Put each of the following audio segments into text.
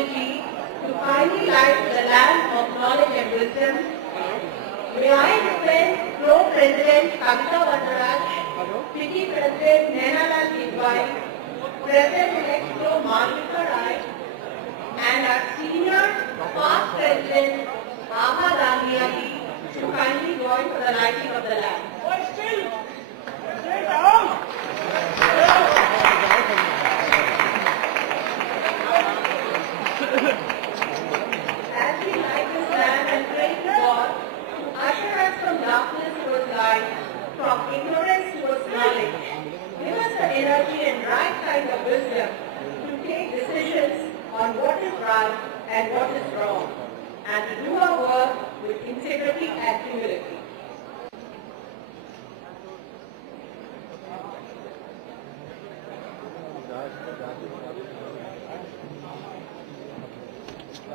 opportunity to finally light the lamp of knowledge and wisdom, may I request Pro-President Kavita Vadraj, City President Nehalal Kidwai, President-elect Pro Malvika Rai, and our senior past President Abha Dangiali to kindly join for the lighting of the lamp. As we light this lamp and pray to God to usher us from darkness towards light, from ignorance towards knowledge, give us the energy and right kind of wisdom to take decisions on what is right and what is wrong, and to do our work with integrity and humility.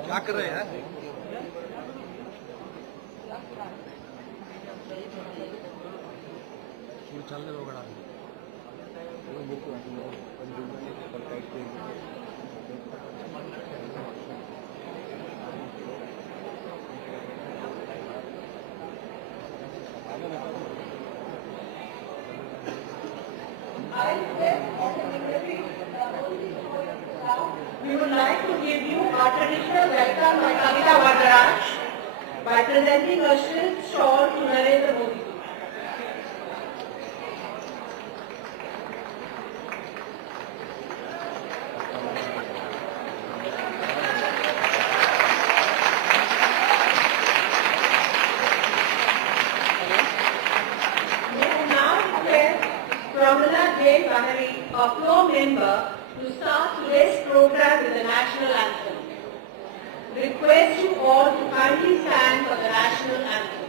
क्या कर रहे हैं चलने दो बड़ा We would like to give you our traditional welcome by Kavita Vadraj by presenting a silk shawl to Narendra Modi. We will now request Pramila J. Bahari, a floor member, to start today's program with the national anthem. Request you all to kindly stand for the national anthem.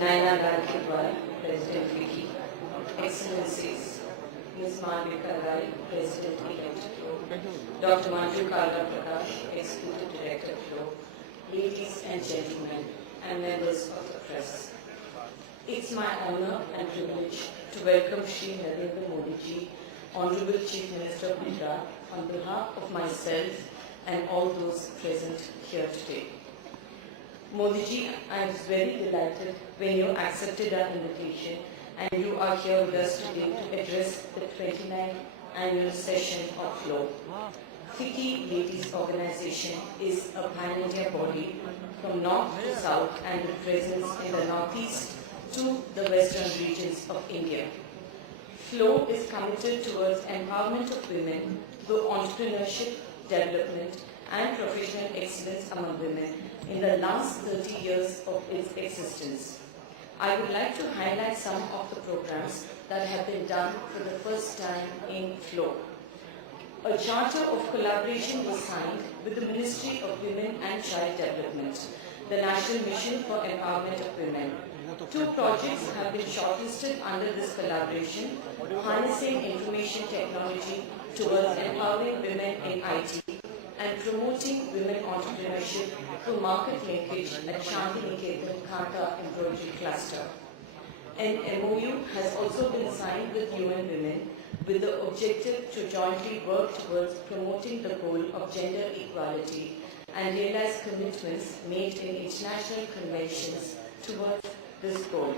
Naina Lal Kidwai, President Vicky, Excellencies, Ms. Malvika Rai, President-elect Flow, Dr. Manju Kalra Prakash, Executive Director Flow, ladies and gentlemen, and members of the press. It's my honor and privilege to welcome Shri Narendra Modi ji, Honorable Chief Minister of Gujarat, on behalf of myself and all those present here today. Modi ji, I was very delighted when you accepted our invitation and you are here with us today to address the 29th annual session of FLOW. FICCI Ladies Organization is a pan-India body from north to south and with presence in the northeast to the western regions of India. FLOW is committed towards empowerment of women through entrepreneurship, development and professional excellence among women in the last 30 years of its existence. I would like to highlight some of the programs that have been done for the first time in FLOW. A charter of collaboration was signed with the Ministry of Women and Child Development, the National Mission for Empowerment of Women. 2 projects have been shortlisted under this collaboration, harnessing information technology towards empowering women in IT and promoting women entrepreneurship through market linkage at Shanti Niketan Khata Embroidery Cluster. An MOU has also been signed with UN Women with the objective to jointly work towards promoting the goal of gender equality and realize commitments made in international conventions towards this goal.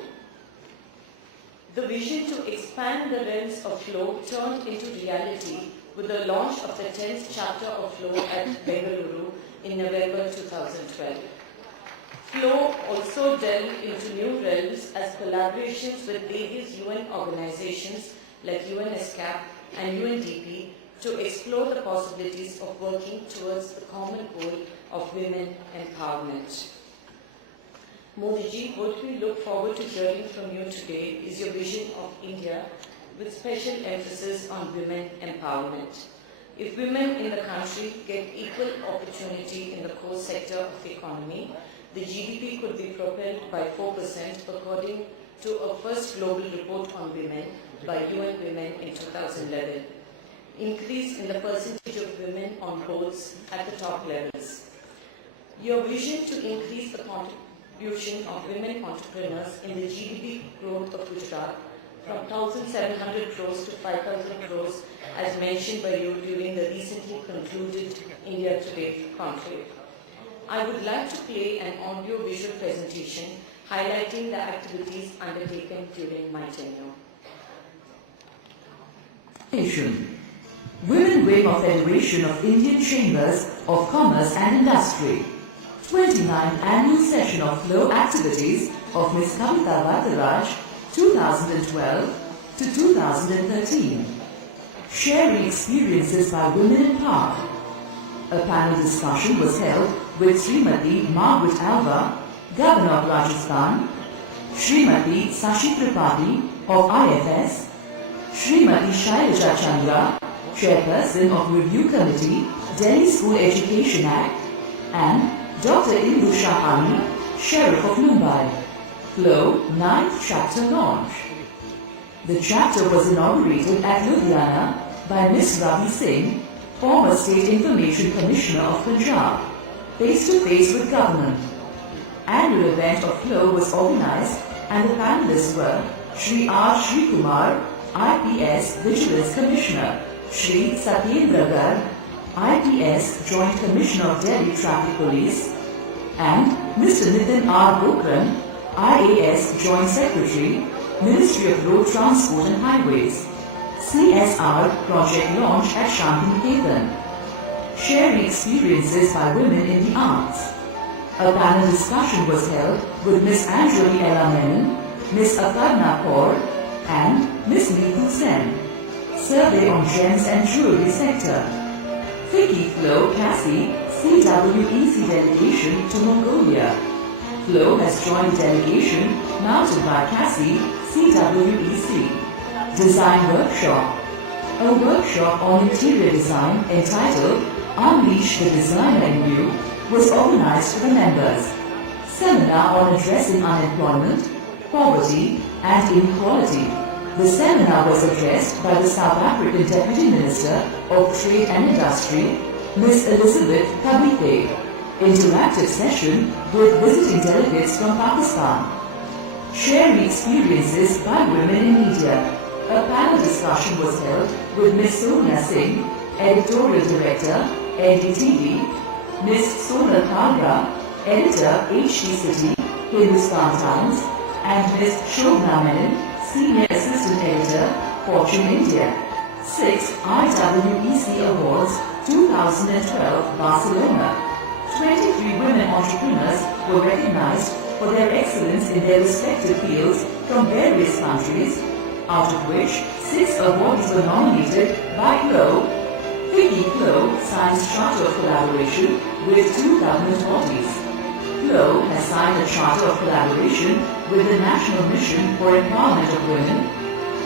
The vision to expand the realms of FLOW turned into reality with the launch of the 10th chapter of FLOW at Bengaluru in November 2012. FLOW also delved into new realms as collaborations with various UN organizations like UNESCAP and UNDP to explore the possibilities of working towards the common goal of women empowerment. Modi ji, what we look forward to hearing from you today is your vision of India with special emphasis on women empowerment. If women in the country get equal opportunity in the core sector of the economy, the GDP could be propelled by 4% according to a first global report on women by UN Women in 2011. Increase in the percentage of women on boards at the top levels. Your vision to increase the contribution of women entrepreneurs in the GDP growth of Gujarat from 1,700 crores to 5,000 crores as mentioned by you during the recently concluded India Today conclave. I would like to play an audio-visual presentation highlighting the activities undertaken during my tenure. Women Wing of Federation of Indian Chambers of Commerce and Industry. 29th Annual Session of FLOW Activities of Ms. Kavita Vadaraj, 2012 to 2013. Sharing experiences by women in power. A panel discussion was held with Srimati Margaret Alva, Governor of Rajasthan, Srimati Sashi Tripathi of IFS, Srimati Shailaja Chandra, Chairperson of Review Committee, Delhi School Education Act, and Dr. Indu Shahani, Sheriff of Mumbai. FLOW 9th Chapter Launch. The chapter was inaugurated at Ludhiana by Ms. Ravi Singh, former State Information Commissioner of Punjab, face-to-face with government. Annual event of FLOW was organized and the panelists were Shri R. Srikumar, IPS Vigilance Commissioner, Shri Satyendra Garg, IPS Joint Commissioner of Delhi Traffic Police, and Mr. Nitin R. Gokran, IAS Joint Secretary, Ministry of Road Transport and Highways. CSR project launch at Shantiniketan. Sharing experiences by women in the arts. A panel discussion was held with Ms. Anjali Ella Menon, Ms. Akarna Kaur, and Ms. Neetu Sen. Survey on gems and jewelry sector. FICCI FLOW Cassie CWEC delegation to Mongolia. FLOW has joined delegation mounted by Cassie CWEC. Design Workshop. A workshop on interior design entitled Unleash the Designer in You was organized for the members. Seminar on addressing unemployment, poverty and inequality. The seminar was addressed by the South African Deputy Minister of Trade and Industry, Ms. Elizabeth Kabike. Interactive session with visiting delegates from Pakistan. Sharing experiences by women in media. A panel discussion was held with Ms. Sonia Singh, Editorial Director, NDTV, Ms. Sonal Kalra, Editor, HT City, Hindustan Times, and Ms. Shobna Menon, Senior Assistant Editor, Fortune India. 6th IWEC Awards 2012 Barcelona. 23 women entrepreneurs were recognized for their excellence in their respective fields from various countries, out of which 6 awards were nominated by CLO. Vicky CLO signs Charter of Collaboration with 2 government bodies. CLO has signed a Charter of Collaboration with the National Mission for Empowerment of Women,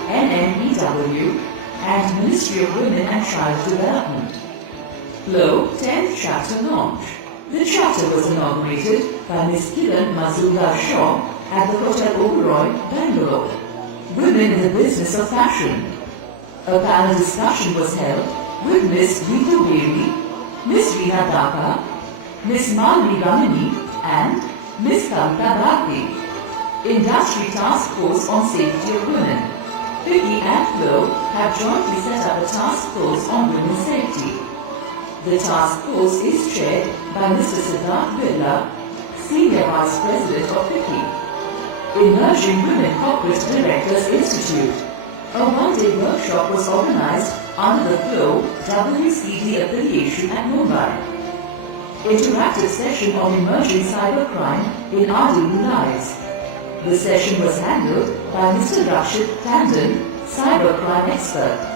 NMEW, and Ministry of Women and Child Development. CLO 10th Chapter Launch. The chapter was inaugurated by Ms. Kiran Mazumdar Shaw at the Hotel Oberoi, Bangalore. Women in the Business of Fashion. A panel discussion was held with Ms. Rita Beri, Ms. Rina Daka, Ms. Malvi Ramani, and Ms. Kavita Bharti. Industry Task Force on Safety of Women. Vicky and Flo have jointly set up a task force on women's safety. The task force is chaired by Mr. Siddharth Birla, Senior Vice President of FICCI. Emerging Women Corporate Directors Institute. A one-day workshop was organized under the FLO WCD affiliation at Mumbai. Interactive session on emerging cybercrime in our daily lives. The session was handled by Mr. Rakshit Tandon, cybercrime expert.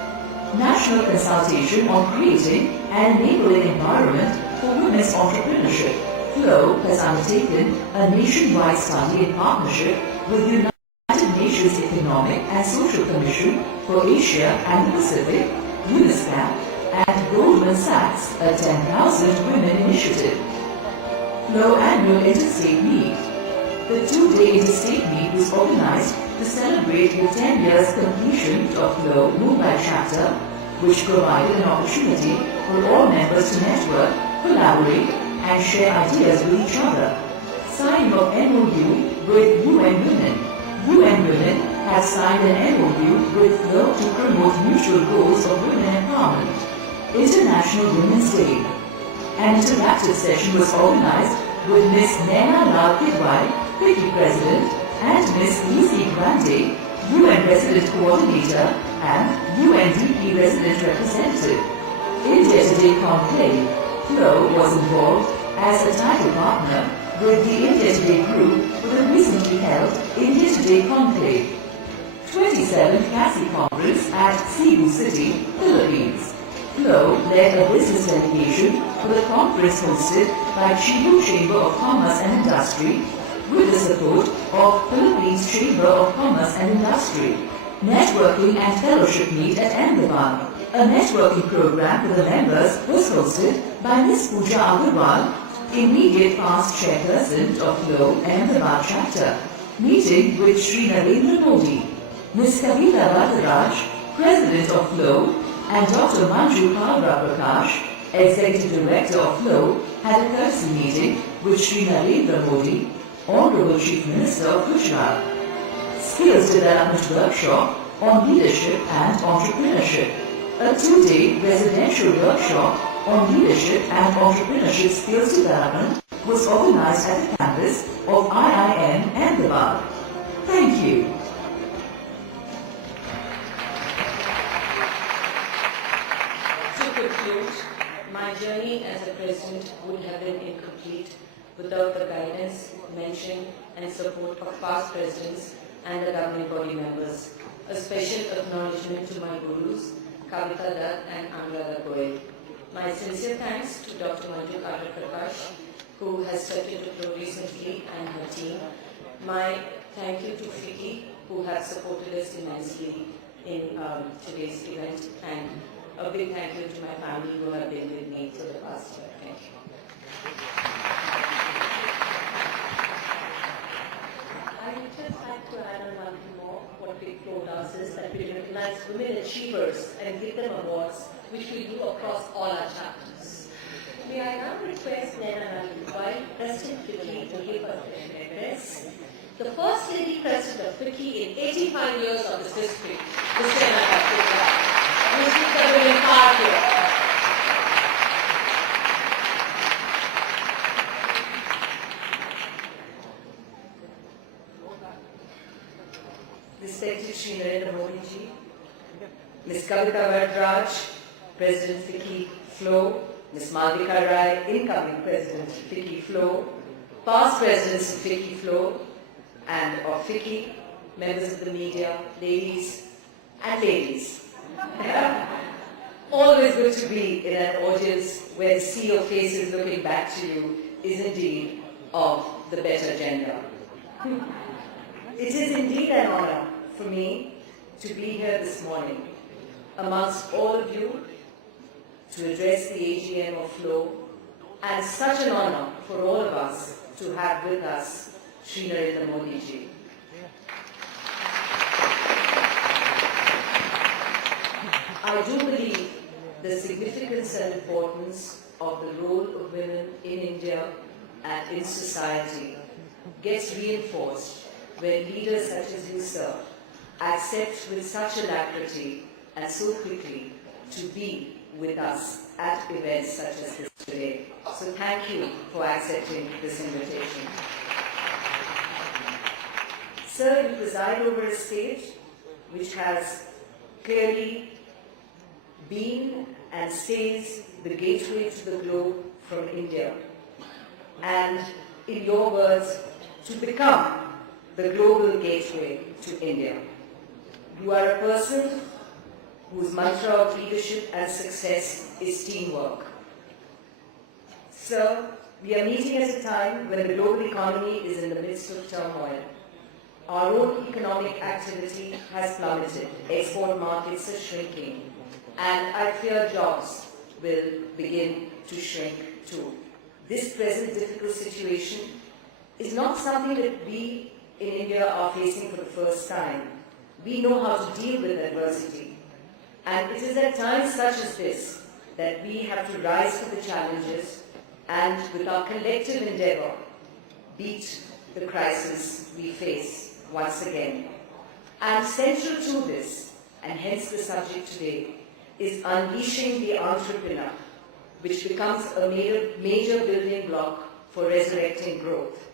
National consultation on creating an enabling environment for women's entrepreneurship. FLO has undertaken a nationwide study in partnership with the United Nations Economic and Social Commission for Asia and the Pacific, UNISCAP, and Goldman Sachs, a 10,000 Women Initiative. FLO Annual Interstate Meet. The 2-day interstate meet was organized to celebrate the 10 years completion of FLO Mumbai chapter, which provided an opportunity for all members to network, collaborate, and share ideas with each other. Signing of MOU with UN Women. UN Women have signed an MOU with FLO to promote mutual goals of women empowerment. International Women's Day. An interactive session was organized with Ms. Naina Lal Kidwai, FICCI President, and Ms. Lizzie Grande, UN Resident Coordinator and UNDP Resident Representative. India Today Conclave. FLO was involved as a title partner with the India Today Group for the recently held India Today Conclave. 27th CASI Conference at Cebu City, Philippines. FLO led a business delegation for the conference hosted by Cebu Chamber of Commerce and Industry with the support of Philippines Chamber of Commerce and Industry. Networking and Fellowship Meet at Ahmedabad. A networking program for the members was hosted by Ms. Pooja Agarwal, immediate past chairperson of FLO Ahmedabad chapter, meeting with Sri Narendra Modi. Ms. Kavita Vadaraj, President of FLO, and Dr. Manju Kalra Prakash, Executive Director of FLO, had a courtesy meeting with Sri Narendra Modi, Honorable Chief Minister of Gujarat. Skills Development Workshop on Leadership and Entrepreneurship. A 2-day residential workshop on leadership and entrepreneurship skills development was organized at the campus of IIM Ahmedabad. Thank you. To conclude, my journey as a president would have been incomplete without the guidance, mention and support of past presidents and the governing body members. A special acknowledgement to my gurus, Kavita Dutt and Anuradha Goyal. My sincere thanks to Dr. Manju Kalra Prakash, who has stepped into FLO recently, and her team. My thank you to FICCI, who have supported us immensely in today's event, and a big thank you to my family who have been with me for the past year. Thank you. I just like to add on one thing more. What Big Flow does is that we recognize women achievers and give them awards, which we do across all our chapters. May I now request Naina Nalivai, President FICCI, to give us an address. The First Lady President of FICCI in 85 years of its history, Ms. Naina Nalivai. Ms. Women Park here. Respected Shri Narendra Modi ji, Ms. Kavita Vadraj, President FICCI Flow, Ms. Madhika Rai, incoming President FICCI Flow, past presidents of FICCI Flow and of FICCI, members of the media, ladies and ladies. Always good to be in an audience where the sea of faces looking back to you is indeed of the better gender. It is indeed an honor for me to be here this morning amongst all of you to address the AGM of Flow, and such an honor for all of us to have with us Shri Narendra Modi ji. I do believe the significance and importance of the role of women in India and in society gets reinforced when leaders such as you, sir, accept with such alacrity and so quickly to be with us at events such as this today. So thank you for accepting this invitation. Sir, you preside over a stage which has clearly been and stays the gateway to the globe from India. And in your words, to become the global gateway to India. You are a person whose mantra of leadership and success is teamwork. Sir, we are meeting at a time when the global economy is in the midst of turmoil. Our own economic activity has plummeted, export markets are shrinking, and I fear jobs will begin to shrink too. This present difficult situation is not something that we in India are facing for the first time. We know how to deal with adversity. And it is at times such as this that we have to rise to the challenges and with our collective endeavor, beat the crisis we face once again. And central to this, and hence the subject today, is unleashing the entrepreneur, which becomes a major building block for resurrecting growth.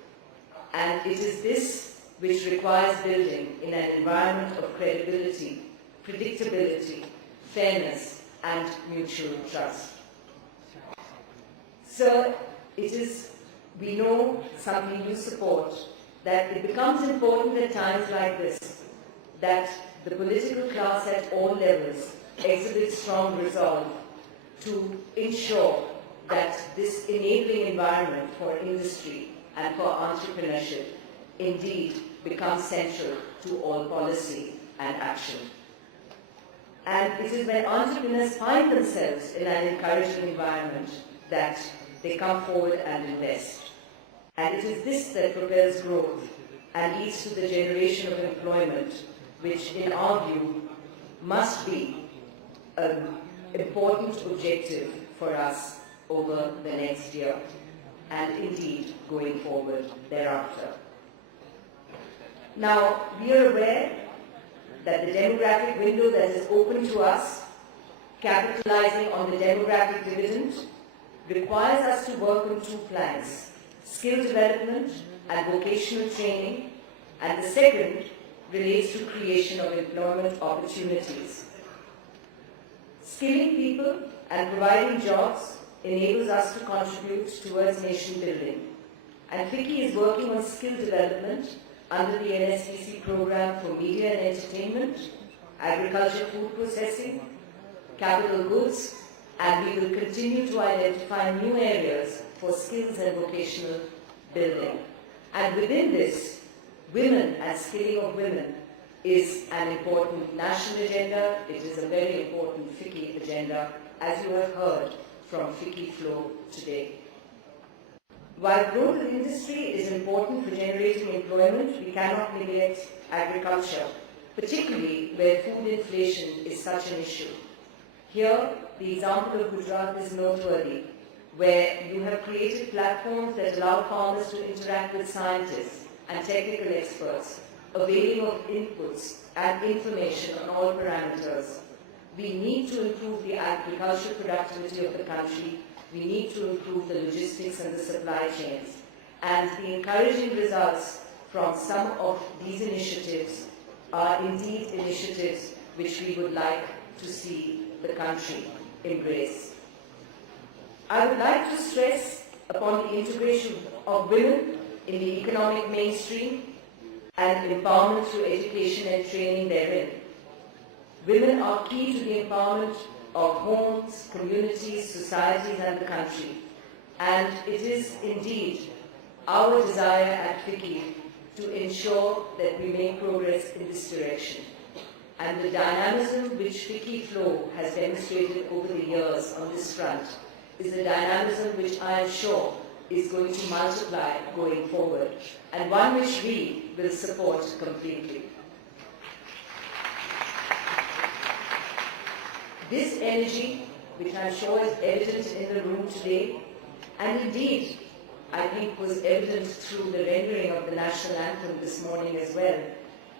And it is this which requires building in an environment of credibility, predictability, fairness, and mutual trust. Sir, it is, we know, something you support, that it becomes important at times like this, that the political class at all levels exhibits strong resolve to ensure that this enabling environment for industry and for entrepreneurship indeed becomes central to all policy and action. And it is when entrepreneurs find themselves in an encouraging environment that they come forward and invest. And it is this that propels growth and leads to the generation of employment, which in our view must be an important objective for us over the next year and indeed going forward thereafter. Now, we are aware that the demographic window that is open to us, capitalizing on the demographic dividend, requires us to work on two planks: skill development and vocational training, and the second relates to creation of employment opportunities. Skilling people and providing jobs enables us to contribute towards nation building. And FICCI is working on skill development under the NSDC program for media and entertainment, agriculture, food processing, capital goods, and we will continue to identify new areas for skills and vocational building. And within this, women and skilling of women is an important national agenda. It is a very important FICCI agenda, as you have heard from FICCI Flow today. While growth in industry is important for generating employment, we cannot neglect agriculture, particularly where food inflation is such an issue. Here, the example of Gujarat is noteworthy, where you have created platforms that allow farmers to interact with scientists and technical experts, availing of inputs and information on all parameters. We need to improve the agricultural productivity of the country. We need to improve the logistics and the supply chains. And the encouraging results from some of these initiatives are indeed initiatives which we would like to see the country embrace. I would like to stress upon the integration of women in the economic mainstream and empowerment through education and training therein. Women are key to the empowerment of homes, communities, societies and the country. And it is indeed our desire at FICCI to ensure that we make progress in this direction. And the dynamism which FICCI Flow has demonstrated over the years on this front is a dynamism which I am sure is going to multiply going forward, and one which we will support completely. This energy, which I'm sure is evident in the room today, and indeed, I think was evident through the rendering of the national anthem this morning as well,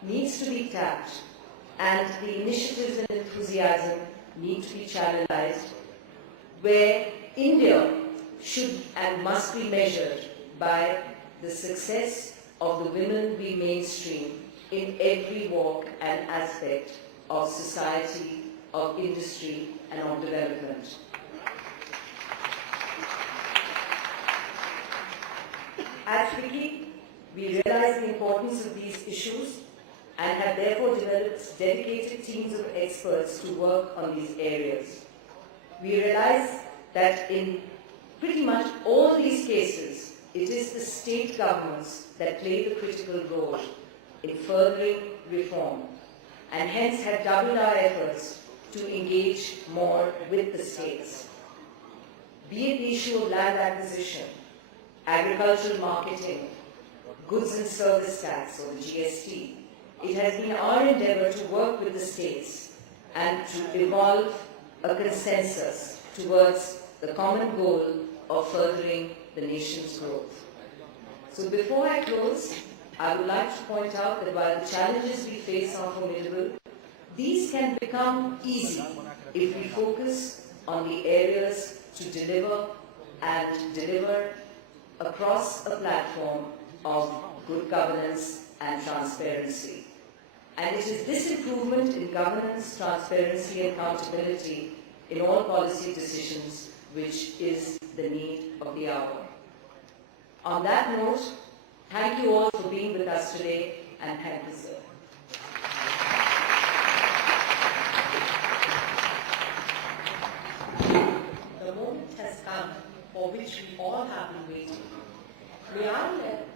needs to be tapped, and the initiatives and enthusiasm need to be channelized, where India should and must be measured by the success of the women we mainstream in every walk and aspect of society, of industry and of development. At FICCI, we realize the importance of these issues and have therefore developed dedicated teams of experts to work on these areas. We realize that in pretty much all these cases, it is the state governments that play the critical role in furthering reform, and hence have doubled our efforts to engage more with the states. Be it the issue of land acquisition, agricultural marketing, goods and service tax or the GST, it has been our endeavour to work with the states and to evolve a consensus towards the common goal of furthering the nation's growth. So before I close, I would like to point out that while the challenges we face are formidable, these can become easy if we focus on the areas to deliver and deliver across a platform of good governance and transparency. And it is this improvement in governance, transparency and accountability in all policy decisions which is the need of the hour. On that note, thank you all for being with us today, and thank you, sir. The moment has come for which we all have been waiting. May I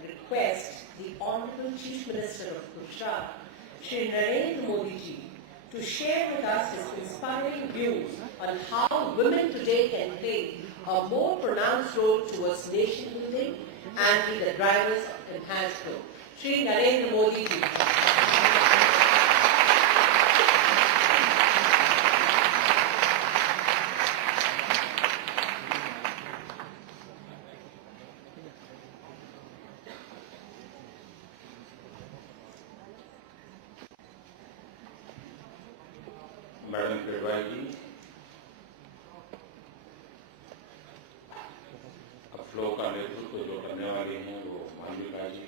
request the Honorable Chief Minister of Gujarat, Shri Narendra Modi ji, to share with us his inspiring views on how women today can play a more pronounced role towards nation building and be the drivers of enhanced growth. Shri Narendra Modi ji. Madam Kirwai ji, अब flow का नेतृत्व जो करने वाली हैं वो मालविका जी,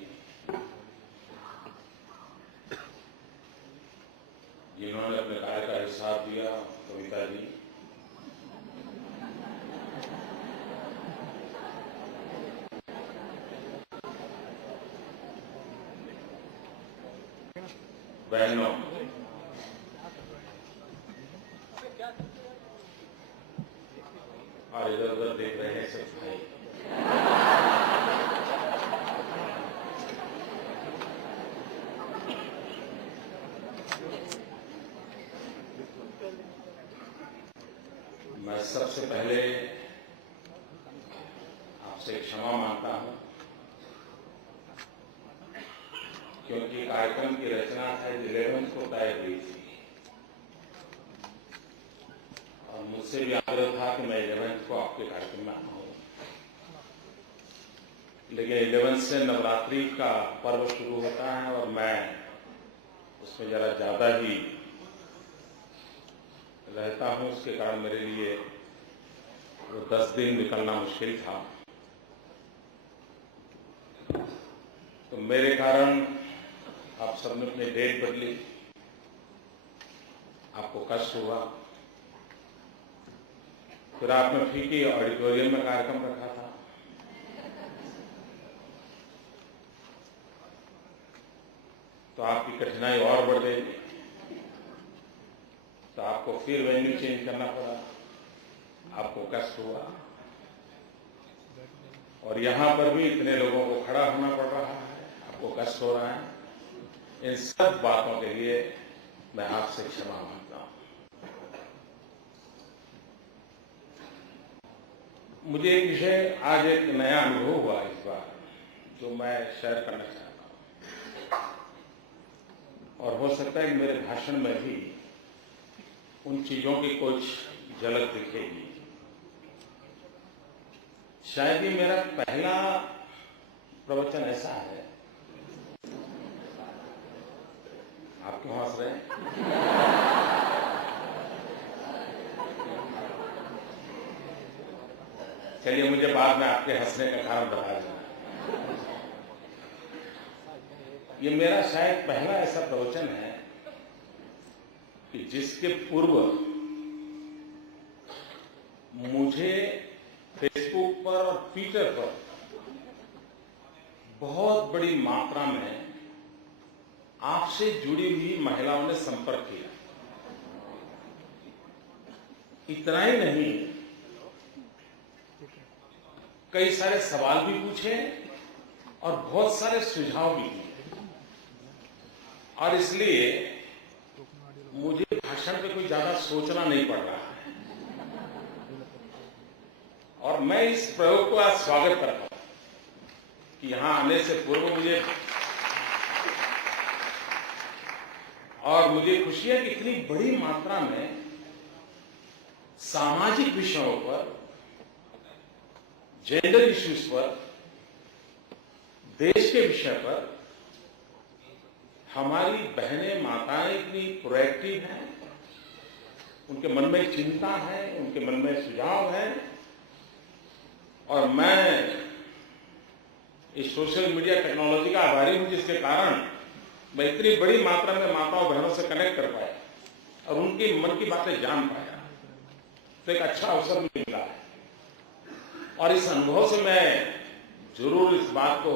जिन्होंने अपने कार्य का हिसाब दिया कविता जी, बहनों, और इधर उधर देख रहे हैं सब भाई, मैं सबसे पहले आप आपसे क्षमा मांगता हूं, क्योंकि कार्यक्रम की रचना शायद 11 को तय हुई थी और मुझसे भी आग्रह था कि मैं 11 को आपके कार्यक्रम में आऊं, लेकिन 11 से नवरात्रि का पर्व शुरू होता है और मैं उसमें जरा ज्यादा ही रहता हूं, उसके कारण मेरे लिए वो 10 दिन निकलना मुश्किल था। तो मेरे कारण आप सबने अपनी डेट बदली, आपको कष्ट हुआ, फिर आपने फीकी ऑडिटोरियम में कार्यक्रम रखा था। तो आपकी कठिनाई और बढ़ गई, तो आपको फिर वेन्यू चेंज करना पड़ा, आपको कष्ट हुआ और यहां पर भी इतने लोगों को खड़ा होना पड़ रहा है, आपको कष्ट हो रहा है। इन सब बातों के लिए मैं आपसे क्षमा मांगता हूं। मुझे एक विषय, आज एक नया अनुभव हुआ इस बार, जो मैं शेयर करना चाहता हूं और हो सकता है कि मेरे भाषण में भी उन चीजों की कुछ झलक दिखेगी। शायद ये मेरा पहला प्रवचन ऐसा है। आप क्यों हंस रहे हैं? चलिए, मुझे बाद में आपके हंसने का कारण बता देना। ये मेरा शायद पहला ऐसा प्रवचन है कि जिसके पूर्व मुझे फेसबुक पर और ट्विटर पर बहुत बड़ी मात्रा में आपसे जुड़ी हुई महिलाओं ने संपर्क किया। इतना ही नहीं, कई सारे सवाल भी पूछे और बहुत सारे सुझाव भी दिए और इसलिए मुझे भाषण पे कोई ज्यादा सोचना नहीं पड़ रहा है और मैं इस प्रयोग को आज स्वागत करता हूं कि यहां आने से पूर्व मुझे खुशी है कि इतनी बड़ी मात्रा में सामाजिक विषयों पर, जेंडर इश्यूज पर, देश के विषय पर हमारी बहनें, माताएं इतनी प्रोएक्टिव हैं, उनके मन में चिंता है, उनके मन में सुझाव है और मैं इस सोशल मीडिया टेक्नोलॉजी का आभारी हूं, जिसके कारण मैं इतनी बड़ी मात्रा में माताओं बहनों से कनेक्ट कर पाया और उनकी मन की बातें जान पाया। तो एक अच्छा अवसर मिला है और इस अनुभव से मैं जरूर इस बात को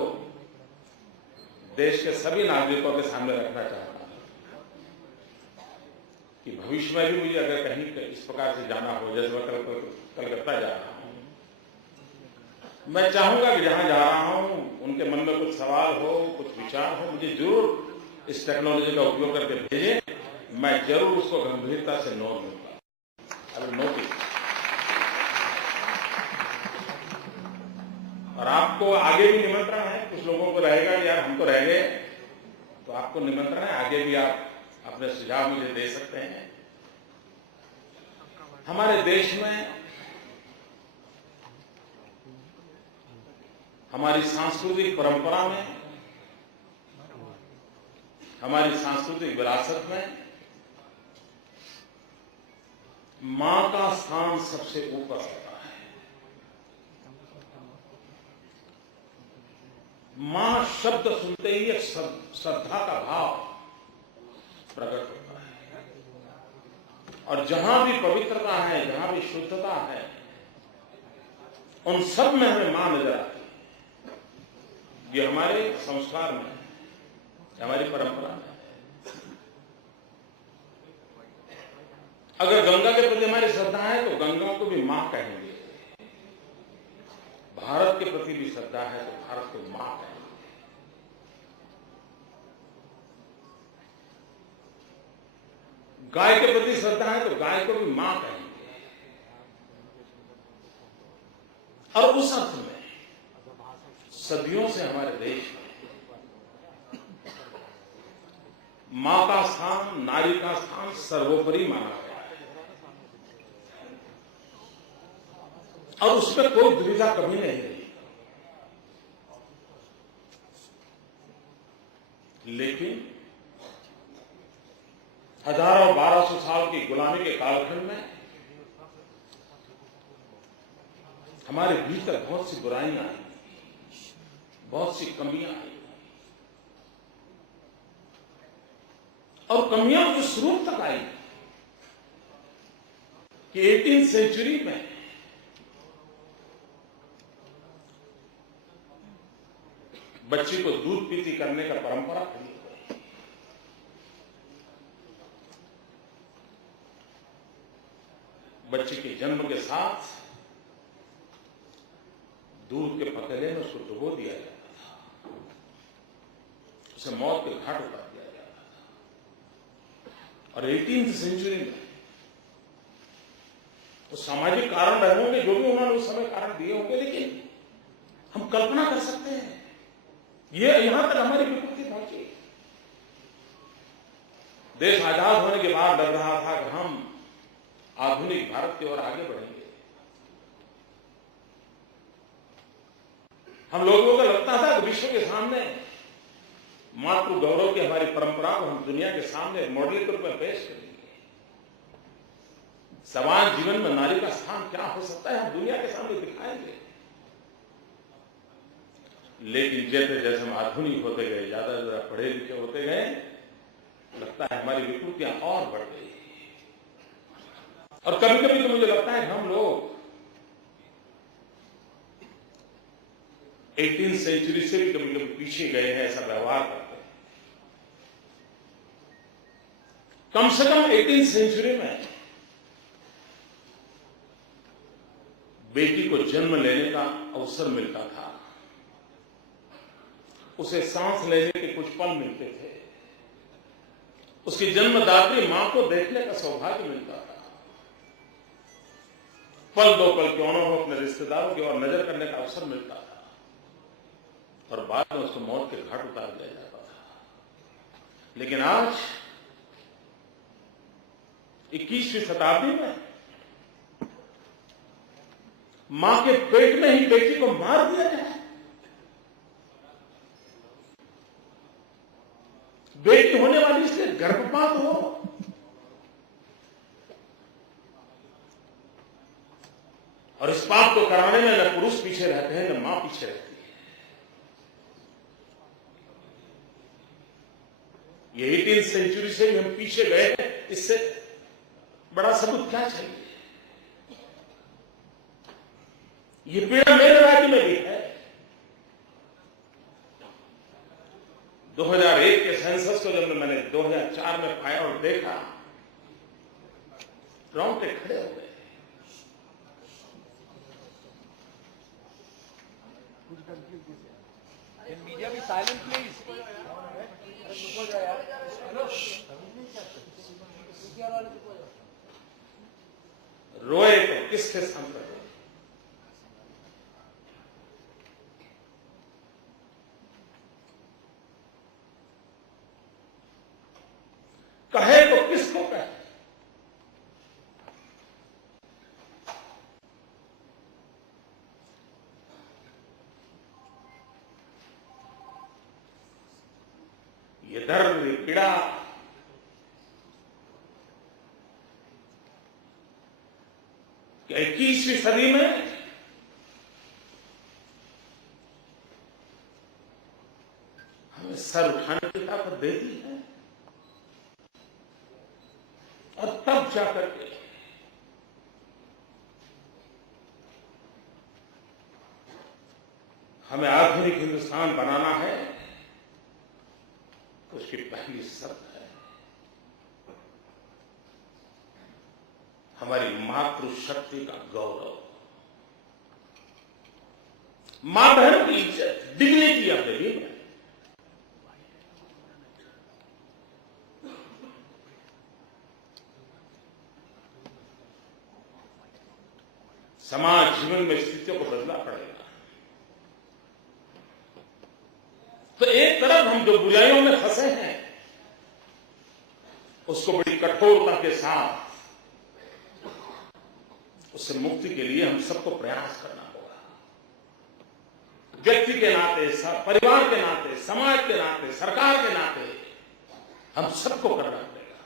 देश के सभी नागरिकों के सामने रखना चाहता हूं कि भविष्य में भी मुझे अगर कहीं इस प्रकार से जाना हो, जैसे मैं कलकत्ता जा रहा हूं, मैं चाहूंगा कि जहां जा रहा हूं उनके मन में कुछ सवाल हो, कुछ विचार हो, मुझे जरूर इस टेक्नोलॉजी का उपयोग करके भेजें, मैं जरूर उसको गंभीरता से नोट लूंगा। अगर नोटिस और आपको आगे भी निमंत्रण है, कुछ लोगों को रहेगा यार हम तो रह गए, तो आपको निमंत्रण है, आगे भी आप अपने सुझाव मुझे दे सकते हैं। हमारे देश में हमारी सांस्कृतिक परंपरा में, हमारी सांस्कृतिक विरासत में मां का स्थान सबसे ऊपर होता है। मां शब्द सुनते ही एक श्रद्धा का भाव प्रकट होता है और जहां भी पवित्रता है, जहां भी शुद्धता है, उन सब में हमें मां नजर आती है। ये हमारे संस्कार में, हमारी परंपरा में। अगर गंगा के प्रति हमारी श्रद्धा है तो गंगा को भी मां कहेंगे, भारत के प्रति भी श्रद्धा है तो भारत को मां कहेंगे। गाय के प्रति श्रद्धा है तो गाय को भी मां कहेंगे। और उस अर्थ में सदियों से हमारे देश में मां का स्थान, नारी का स्थान सर्वोपरि माना गया है और उसमें कोई दुविधा कभी नहीं रही। लेकिन हजारों 1200 साल की गुलामी के कालखंड में हमारे भीतर बहुत सी बुराइयां आई, बहुत सी कमियां आई और कमियां उस रूप तक आई कि 18वीं सेंचुरी में बच्ची को दूध पीती करने का परंपरा खड़ी हो गई। बच्ची के जन्म के साथ दूध के पतीले में उसको डुबो दिया जाता था, उसे मौत के घाट उतार दिया जाता था। और 18वीं सेंचुरी में तो सामाजिक कारण रहे होंगे, जो भी उन्होंने उस समय कारण दिए होंगे, लेकिन हम कल्पना कर सकते हैं ये यहां तक हमारी विकृति पहुंची। देश आजाद होने के बाद लग रहा था कि हम आधुनिक भारत की ओर आगे बढ़ेंगे। हम लोगों को लगता था कि विश्व के सामने मातृ गौरव की हमारी परंपरा को हम दुनिया के सामने मॉडल के रूप में पेश करेंगे। समाज जीवन में नारी का स्थान क्या हो सकता है हम दुनिया के सामने दिखाएंगे। लेकिन जैसे जैसे हम आधुनिक होते गए, ज्यादा ज्यादा पढ़े लिखे होते गए, लगता है हमारी विकृतियां और बढ़ गई। और कभी कभी तो मुझे लगता है कि हम लोग 18वीं सेंचुरी से भी कभी कभी पीछे गए हैं, ऐसा व्यवहार करते हैं। कम से कम 18वीं सेंचुरी में बेटी को जन्म लेने का अवसर मिलता था, उसे सांस लेने के कुछ पल मिलते थे, उसकी जन्मदात्री मां को देखने का सौभाग्य मिलता था। पल दो पल क्यों न हो अपने रिश्तेदारों की ओर नजर करने का अवसर मिलता था और बाद में उसको मौत के घाट उतार दिया जाता था। लेकिन आज 21वीं शताब्दी में मां के पेट में ही बेटी को मार दिया जाए, बेटी होने वाली इसलिए गर्भपात हो, और इस पाप को कराने में न पुरुष पीछे रहते हैं न मां पीछे रहती है। ये 18वीं सेंचुरी से भी हम पीछे गए हैं, इससे बड़ा सबूत क्या चाहिए। ये पीड़ा मेरे राज्य में भी है। 2001 के सेंसस को जब मैंने 2004 में पाया और देखा, रोंगटे खड़े हो गए। मीडिया भी साइलेंट प्लीज। रोए तो किसके सामने रोए? कहे तो किसको कहे? ये दर्द, ये पीड़ा कि 21वीं सदी में हमें सर उठाने की ताकत देती है और तब जाकर के हमें आधुनिक हिंदुस्तान बनाना है। तो उसकी पहली शर्त है हमारी मातृशक्ति का गौरव, मां बहन की इज्जत, डिग्निटी ऑफ द वीमेन। समाज जीवन में स्थितियों को बदलना पड़ेगा। हम जो बुराइयों में फंसे हैं उसको बड़ी कठोरता के साथ उससे मुक्ति के लिए हम सबको प्रयास करना होगा। व्यक्ति के नाते, परिवार के नाते, समाज के नाते, सरकार के नाते हम सबको करना पड़ेगा।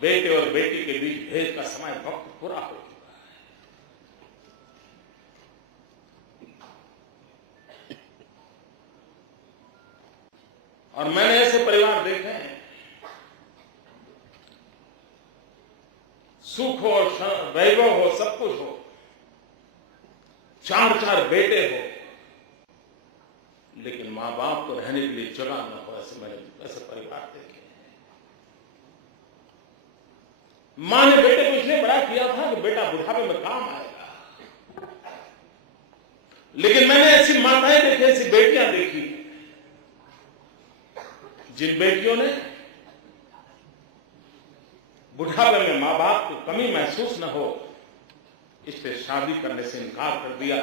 बेटे और बेटी के बीच भेद का समय वक्त पूरा हो चुका है। और मैंने ऐसे परिवार देखे हैं, सुख हो, वैभव हो, सब कुछ हो, 4-4 बेटे हो, लेकिन मां बाप को रहने के लिए जगह न हो। ऐसे मैंने ऐसे परिवार देखे। मां ने बेटे को इसलिए बड़ा किया था कि बेटा बुढ़ापे में काम आएगा, लेकिन मैंने ऐसी माताएं देखी, ऐसी बेटियां देखी जिन बेटियों ने बुढ़ापे में मां बाप को कमी महसूस न हो इसलिए शादी करने से इनकार कर दिया।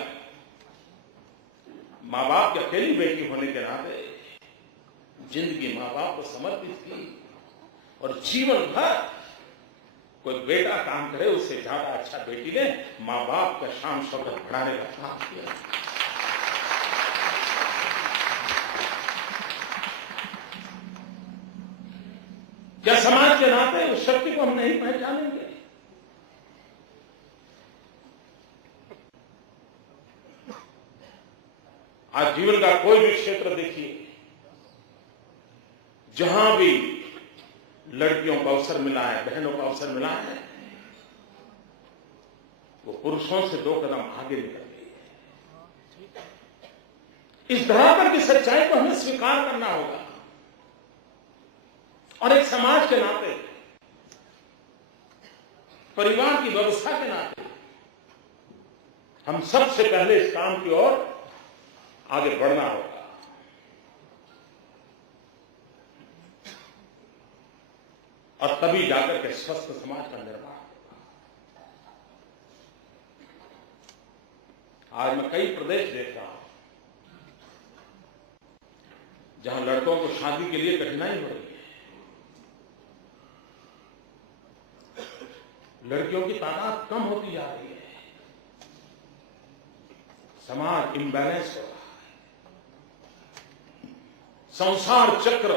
मां बाप की अकेली बेटी होने के नाते जिंदगी मां बाप को समर्पित की और जीवन भर कोई बेटा काम करे उससे ज्यादा अच्छा बेटी ने मां बाप का शान शौकत बढ़ाने का काम किया। क्या समाज के नाते उस शक्ति को हम नहीं पहचानेंगे? आज जीवन का कोई भी क्षेत्र देखिए, जहां भी लड़कियों को अवसर मिला है, बहनों को अवसर मिला है, वो पुरुषों से 2 कदम आगे निकल गई है। इस धरातल की सच्चाई को हमें स्वीकार करना होगा और एक समाज के नाते, परिवार की व्यवस्था के नाते हम सबसे पहले इस काम की ओर आगे बढ़ना होगा। और तभी जाकर के स्वस्थ समाज का निर्माण होगा। आज मैं कई प्रदेश देख रहा हूं जहां लड़कों को शादी के लिए कठिनाई हो रही है। लड़कियों की तादाद कम होती जा रही है। समाज इम्बैलेंस हो रहा है। संसार चक्र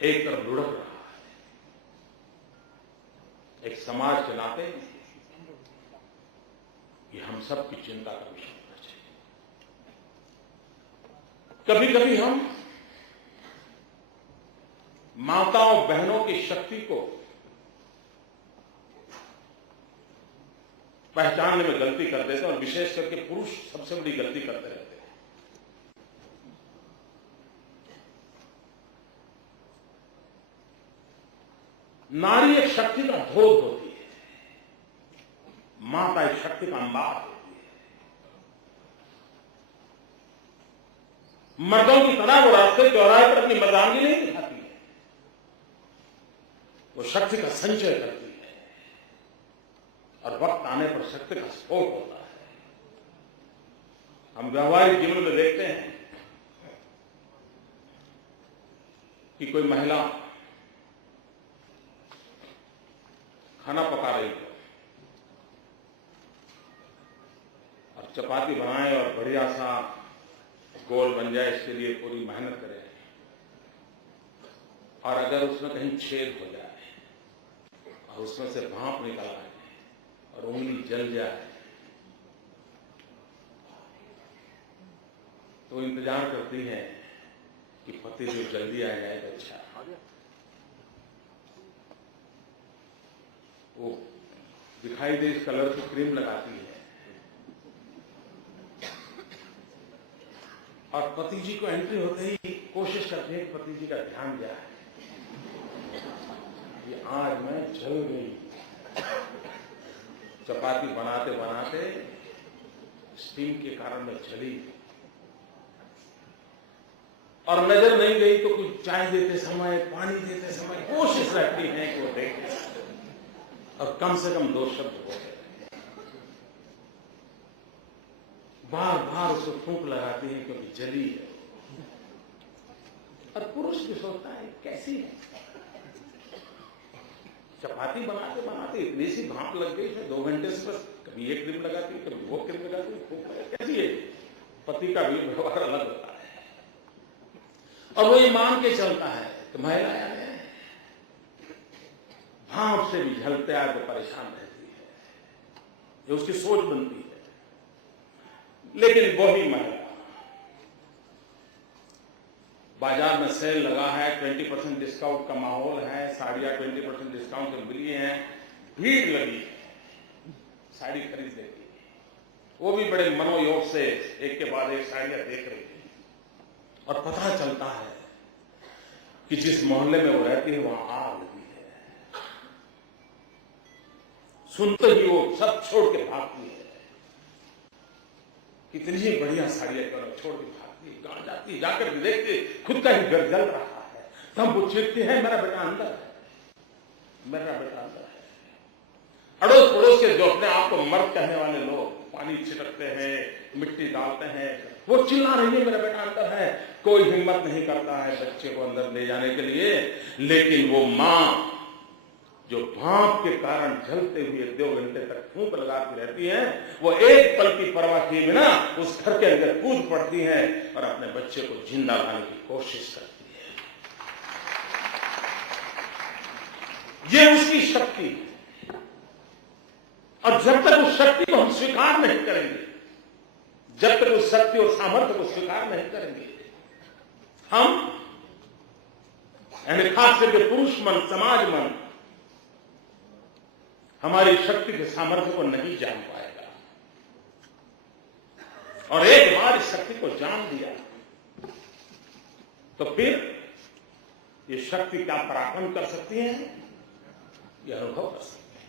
एक तरफ लुढ़क रहा है। एक समाज के नाते ये हम सब की चिंता का विषय होना चाहिए। कभी कभी हम माताओं बहनों की शक्ति को पहचानने में गलती कर देते हैं और विशेष करके पुरुष सबसे बड़ी गलती करते रहते हैं। नारी एक शक्ति का धोत होती है, माता एक शक्ति का अंबार होती है। मर्दों की तरह वो रास्ते चौराहे पर अपनी मर्दानगी नहीं दिखाती है, वो शक्ति का संचय करती है और वक्त आने पर शक्ति का स्फोट होता है। हम व्यवहारिक जीवन में देखते हैं कि कोई महिला खाना पका रही हो और चपाती बनाए और बढ़िया सा गोल बन जाए, इसके लिए पूरी मेहनत करे, और अगर उसमें कहीं छेद हो जाए और उसमें से भाप निकल आए और उंगली जल जाए तो इंतजार करती है कि पति जो जल्दी आ जाए तो अच्छा। वो दिखाई दे इस कलर की क्रीम लगाती है और पति जी को एंट्री होते ही कोशिश करती है कि पति जी का ध्यान जाए कि आज मैं जल गई। चपाती बनाते बनाते स्टीम के कारण मैं जली और नजर नहीं गई तो कुछ चाय देते समय, पानी देते समय कोशिश रहती है कि वो देखे। और कम से कम 2 शब्द बोले। बार बार उसको फूंक लगाती है क्योंकि जली है। और पुरुष भी सोचता है कैसी है, चपाती बनाते बनाते इतनी सी भाप लग गई है 2 घंटे से, बस कभी एक क्रीम लगाती है कभी वो क्रीम लगाती है, फूंक लगा कैसी है। पति का भी व्यवहार अलग होता है और वो ये मान के चलता है कि महिलाएं भाप से भी झलते आए तो परेशान रहती है, ये उसकी सोच बनती है। लेकिन वही महिला बाजार में सेल लगा है, 20% डिस्काउंट का माहौल है, साड़ियां 20% डिस्काउंट से मिली हैं, भीड़ लगी है, साड़ी खरीद लेती है। वो भी बड़े मनोयोग से एक के बाद एक साड़ियां देख रही है और पता चलता है कि जिस मोहल्ले में वो रहती है वहां आग लगी है। सुनते ही वो सब छोड़ के भागती है। कितनी ही बढ़िया साड़ियां छोड़ के भागती है, कहां जाती है, जाकर भी देखते खुद का ही घर जल रहा है, तब वो चिढ़ती है मेरा बेटा अंदर है, मेरा बेटा अंदर है। अड़ोस पड़ोस के जो अपने आप को मर्द कहने वाले लोग पानी छिड़कते हैं, मिट्टी डालते हैं, वो चिल्ला रही है मेरा बेटा अंदर है। कोई हिम्मत नहीं करता है बच्चे को अंदर ले जाने के लिए। लेकिन वो मां जो भाप के कारण जलते हुए 2 घंटे तक फूंक लगाती रहती है, वो एक पल की परवाह किए बिना उस घर के अंदर कूद पड़ती है और अपने बच्चे को जिंदा लाने की कोशिश करती है। ये उसकी शक्ति है और जब तक उस शक्ति को हम स्वीकार नहीं करेंगे, जब तक उस शक्ति और सामर्थ्य को स्वीकार नहीं करेंगे, हम यानी खास करके पुरुष मन, समाज मन हमारी शक्ति के सामर्थ्य को नहीं जान पाएगा। और एक बार इस शक्ति को जान दिया तो फिर ये शक्ति क्या पराक्रम कर सकती है, यह अनुभव कर सकती है।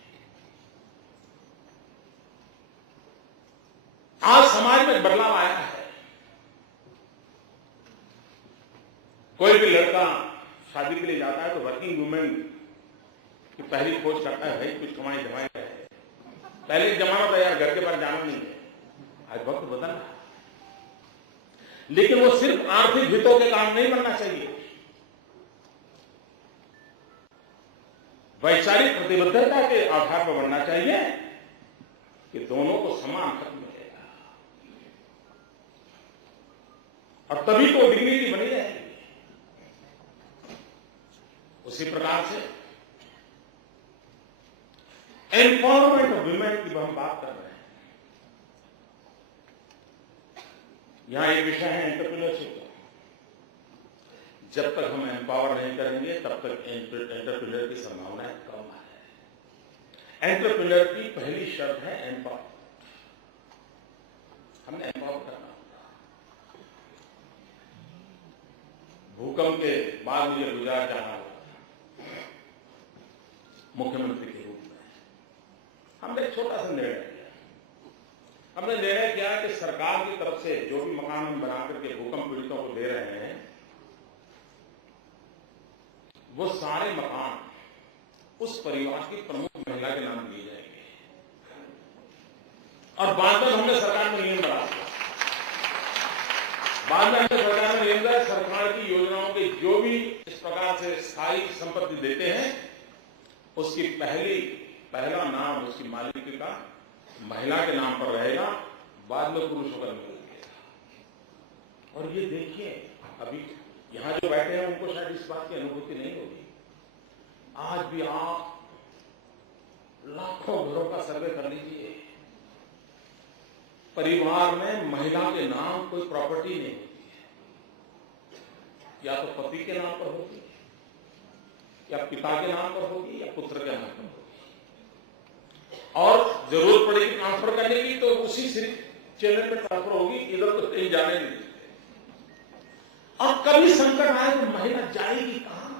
आज समाज में बदलाव आया है। कोई भी लड़का शादी के लिए जाता है तो वर्किंग वुमेन की पहली खोज करता है भाई कुछ कमाई धमाई है। पहले जमाना था यार घर के बाहर जाना नहीं है, आज वक्त बदल रहा है। लेकिन वो सिर्फ आर्थिक हितों के काम नहीं बनना चाहिए, वैचारिक प्रतिबद्धता के आधार पर बनना चाहिए कि दोनों को समान हक मिलेगा और तभी तो डिग्निटी बनी रहेगी। उसी प्रकार से एम्पावरमेंट ऑफ वुमेन की हम बात कर रहे हैं। यहां एक विषय है एंटरप्रेन्योरशिप का। जब तक हम एम्पावर नहीं करेंगे तब तक एंटरप्रेन्योर की संभावनाएं कम है। एंटरप्रेन्योर की पहली शर्त है एम्पावर। हमने एम्पावर करना होगा। भूकंप के बाद मुझे गुजरात जाना हुआ मुख्यमंत्री के रूप में। हमने एक छोटा सा निर्णय किया। हमने निर्णय किया कि सरकार की तरफ से जो भी मकान हम बना करके भूकंप पीड़ितों को दे रहे हैं, वो सारे मकान उस परिवार की प्रमुख महिला के नाम दिए जाएंगे। और बाद में हमने सरकार में नियम बना दिया। बाद में हमने सरकार में नियम दिया, सरकार की योजनाओं के जो भी इस प्रकार से स्थायी संपत्ति देते हैं, उसकी पहला नाम उसकी मालिक का महिला के नाम पर रहेगा, बाद में पुरुषों का मिल जाएगा। और ये देखिए अभी यहां जो बैठे हैं उनको शायद इस बात की अनुभूति नहीं होगी। आज भी आप लाखों घरों का सर्वे कर लीजिए, परिवार में महिला के नाम कोई प्रॉपर्टी नहीं होती है। या तो पति के नाम पर होती है, या पिता के नाम पर होगी, या पुत्र के नाम पर होगी। और जरूरत पड़ेगी ट्रांसफर करने की तो उसी चैनल पर ट्रांसफर होगी, इधर तो कहीं जाने नहीं। और कभी संकट आए तो महिला जाएगी कहां?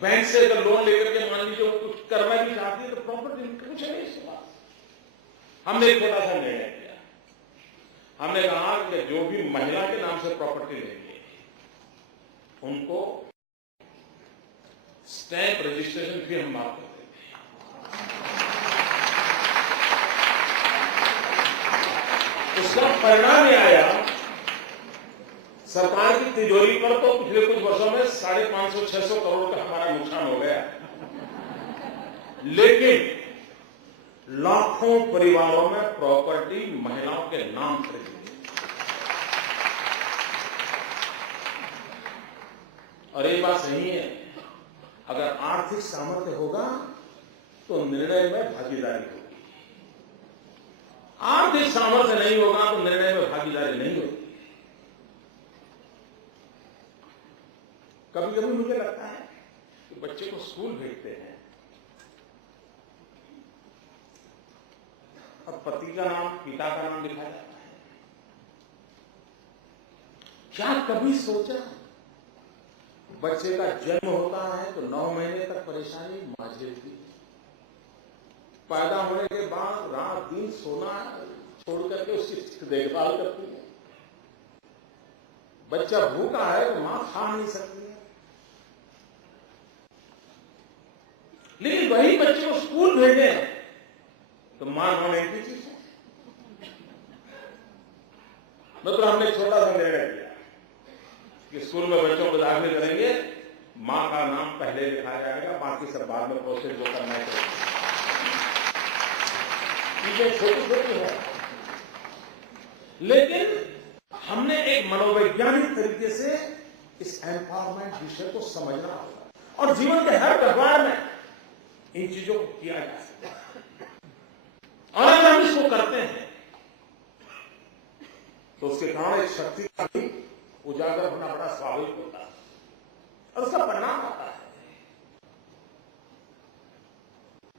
बैंक से अगर लोन लेकर के मान लीजिए वो कुछ करना भी चाहती है तो प्रॉपर्टी कुछ नहीं इसके पास। हमने एक छोटा सा निर्णय किया। हमने कहा कि जो भी महिला के नाम से प्रॉपर्टी लेंगे उनको स्टैंप रजिस्ट्रेशन फी हम माफ कर देंगे। उसका परिणाम ये आया, सरकार की तिजोरी पर तो पिछले कुछ वर्षों में 550-600 करोड़ का हमारा नुकसान हो गया, लेकिन लाखों परिवारों में प्रॉपर्टी महिलाओं के नाम खरीदी। और एक बात सही है, अगर आर्थिक सामर्थ्य होगा तो निर्णय में भागीदारी होगी, आर्थिक सामर्थ्य नहीं होगा तो निर्णय में भागीदारी नहीं होगी। कभी कभी मुझे लगता है कि बच्चे को स्कूल भेजते हैं और पति का नाम, पिता का नाम लिखा जाता है। क्या कभी सोचा बच्चे का जन्म होता है तो 9 महीने तक परेशानी मां झेलती है, पैदा होने के बाद रात दिन सोना छोड़ करके उसकी देखभाल करती है, बच्चा भूखा है तो मां खा नहीं सकती है, लेकिन वही बच्चे को स्कूल भेजे तो मां होने की चीज है। मतलब हमने छोटा सा निर्णय किया कि स्कूल में बच्चों को दाखिल करेंगे, मां का नाम पहले लिखा जाएगा, बाकी सब बाद में प्रोसेस जो करना है चीजें छोटी छोटी है, लेकिन हमने एक मनोवैज्ञानिक तरीके से इस एम्पावरमेंट विषय को समझना होगा और जीवन के हर व्यवहार में इन चीजों को किया जा सकता है। और अगर हम इसको करते हैं तो उसके कारण एक शक्ति का भी उजागर होना बड़ा स्वाभाविक होता है और उसका परिणाम आता है।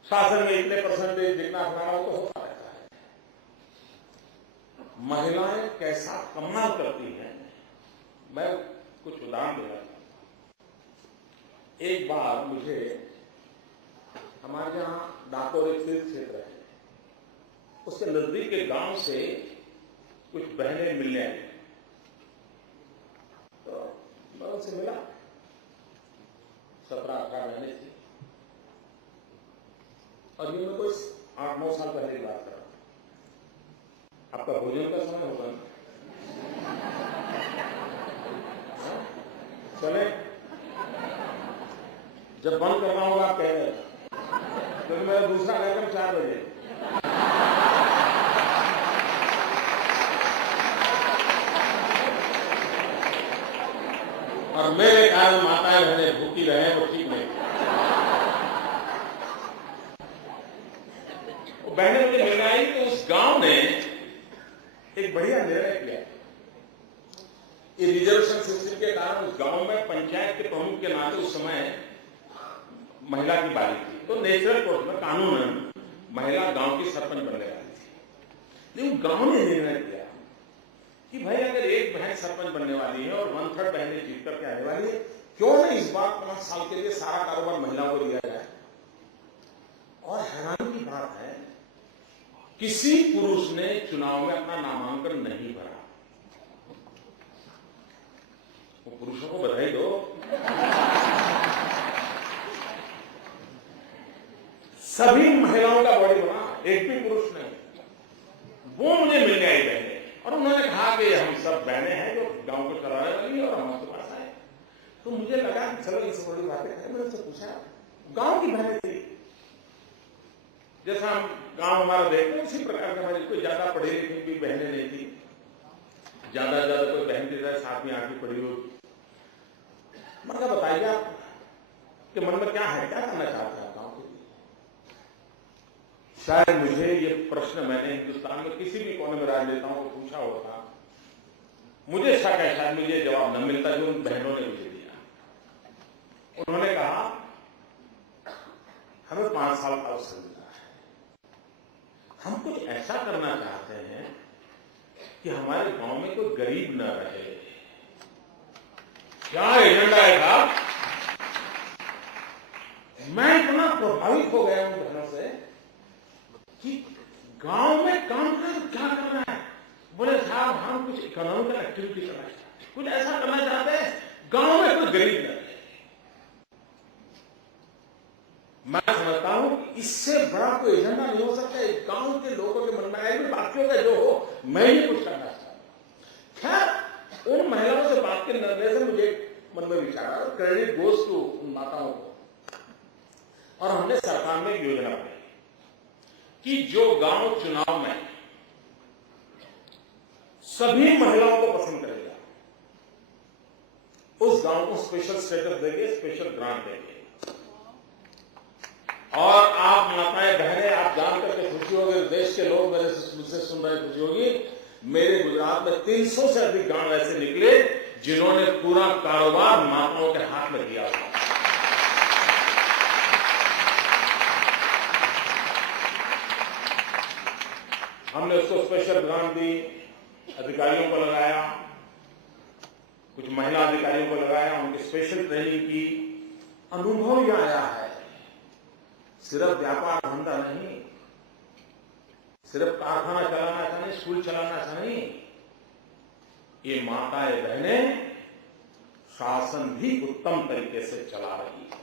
शासन में इतने परसेंटेज दिखना बनाना हो तो होता रहता है। महिलाएं कैसा कमाल करती हैं, मैं कुछ उदाहरण देना चाहता हूं। एक बार मुझे हमारे यहां डाकोर एक तीर्थ क्षेत्र है, उसके नजदीक के गांव से कुछ बहनें मिलने आई, तो मैं उनसे मिला। 17-18 बहनें थी और ये मैं कोई 8-9 साल पहले की बात कर रहा हूं। आपका भोजन का समय होगा ना, चले जब बंद करना होगा आप कह देना, क्योंकि मेरा दूसरा कार्यक्रम 4 बजे। और मेरे कारण माताएं बहनें भूखी रहे वो ठीक नहीं। वो बहनें मुझे मिल आई कि उस गांव ने एक बढ़िया निर्णय किया। ये रिजर्वेशन सिस्टम के कारण उस गांव में पंचायत के प्रमुख के नाते उस समय महिला की बारी थी, तो नेचुरल कोर्स में कानून महिला गांव की सरपंच बनने वाली थी। लेकिन गांव ने निर्णय किया कि भाई अगर एक बहन सरपंच बनने वाली है और 1/3 बहनें जीत करके आने वाली है, क्यों नहीं इस बार 5 साल के लिए सारा कारोबार महिलाओं को दिया जाए। और हैरानी की बात है, किसी पुरुष ने चुनाव में अपना नामांकन नहीं भरा। वो पुरुषों को बधाई दो। सभी महिलाओं का बॉडी बना, एक भी पुरुष नहीं। वो मुझे मिलने आई बहनें और उन्होंने कहा कि हम सब बहनें हैं जो गांव को चलाने वाली है और हम आपके पास आए। तो मुझे लगा कि चलो इस बड़ी बातें करें। मैंने उनसे पूछा, गांव की बहनें थी, जैसा हम गांव हमारा देखते हैं उसी प्रकार के हमारी कोई ज्यादा पढ़ी लिखी भी बहनें नहीं थी, ज्यादा कोई बहन की तरह साथ में आके पढ़ी होगी। मैंने कहा बताइए आप कि मन में क्या है, क्या करना चाहते हैं गांव के लिए। शायद मुझे ये प्रश्न मैंने हिंदुस्तान में किसी भी कोने में राजनेताओं को पूछा होता, मुझे शक है शायद मुझे जवाब न मिलता जो उन बहनों ने मुझे दिया। उन्होंने कहा हमें 5 साल का अवसर मिला है, हम कुछ ऐसा करना चाहते हैं कि हमारे गांव में कोई गरीब न रहे। क्या एजेंडा है साहब। मैं इतना प्रभावित हो गया उन बहनों से कि गांव में काम करना तो क्या करना है। बोले साहब हम कुछ इकोनॉमिकल एक्टिविटी करना चाहते हैं, कुछ ऐसा करना चाहते हैं गांव में कोई गरीब न रहे। मैं समझता हूं कि इससे बड़ा कोई एजेंडा नहीं हो सकता। गांव के लोगों के मन में आए, बाकियों का जो हो, मैं ये कुछ करना चाहता हूं। खैर उन महिलाओं से बात करने से मुझे मन में विचार आया, क्रेडिट गोज टू उन माताओं को, और हमने सरकार में एक योजना बनाई कि जो गांव चुनाव में सभी महिलाओं को पसंद करेगा उस गांव को स्पेशल स्टेटस देंगे, स्पेशल ग्रांट देंगे। और आप माताएं बहनें, आप जान करके खुशी होगी, देश के लोग मेरे से सुन रहे खुशी होगी, मेरे गुजरात में 300 से अधिक गांव ऐसे निकले जिन्होंने पूरा कारोबार माताओं के हाथ में दिया। हमने उसको स्पेशल ग्रांट दी, अधिकारियों को लगाया, कुछ महिला अधिकारियों को लगाया, उनकी स्पेशल ट्रेनिंग की। अनुभव यह आया है, सिर्फ व्यापार धंधा नहीं, सिर्फ कारखाना चलाना ऐसा नहीं, स्कूल चलाना ऐसा नहीं, ये माताएं बहनें शासन भी उत्तम तरीके से चला रही है।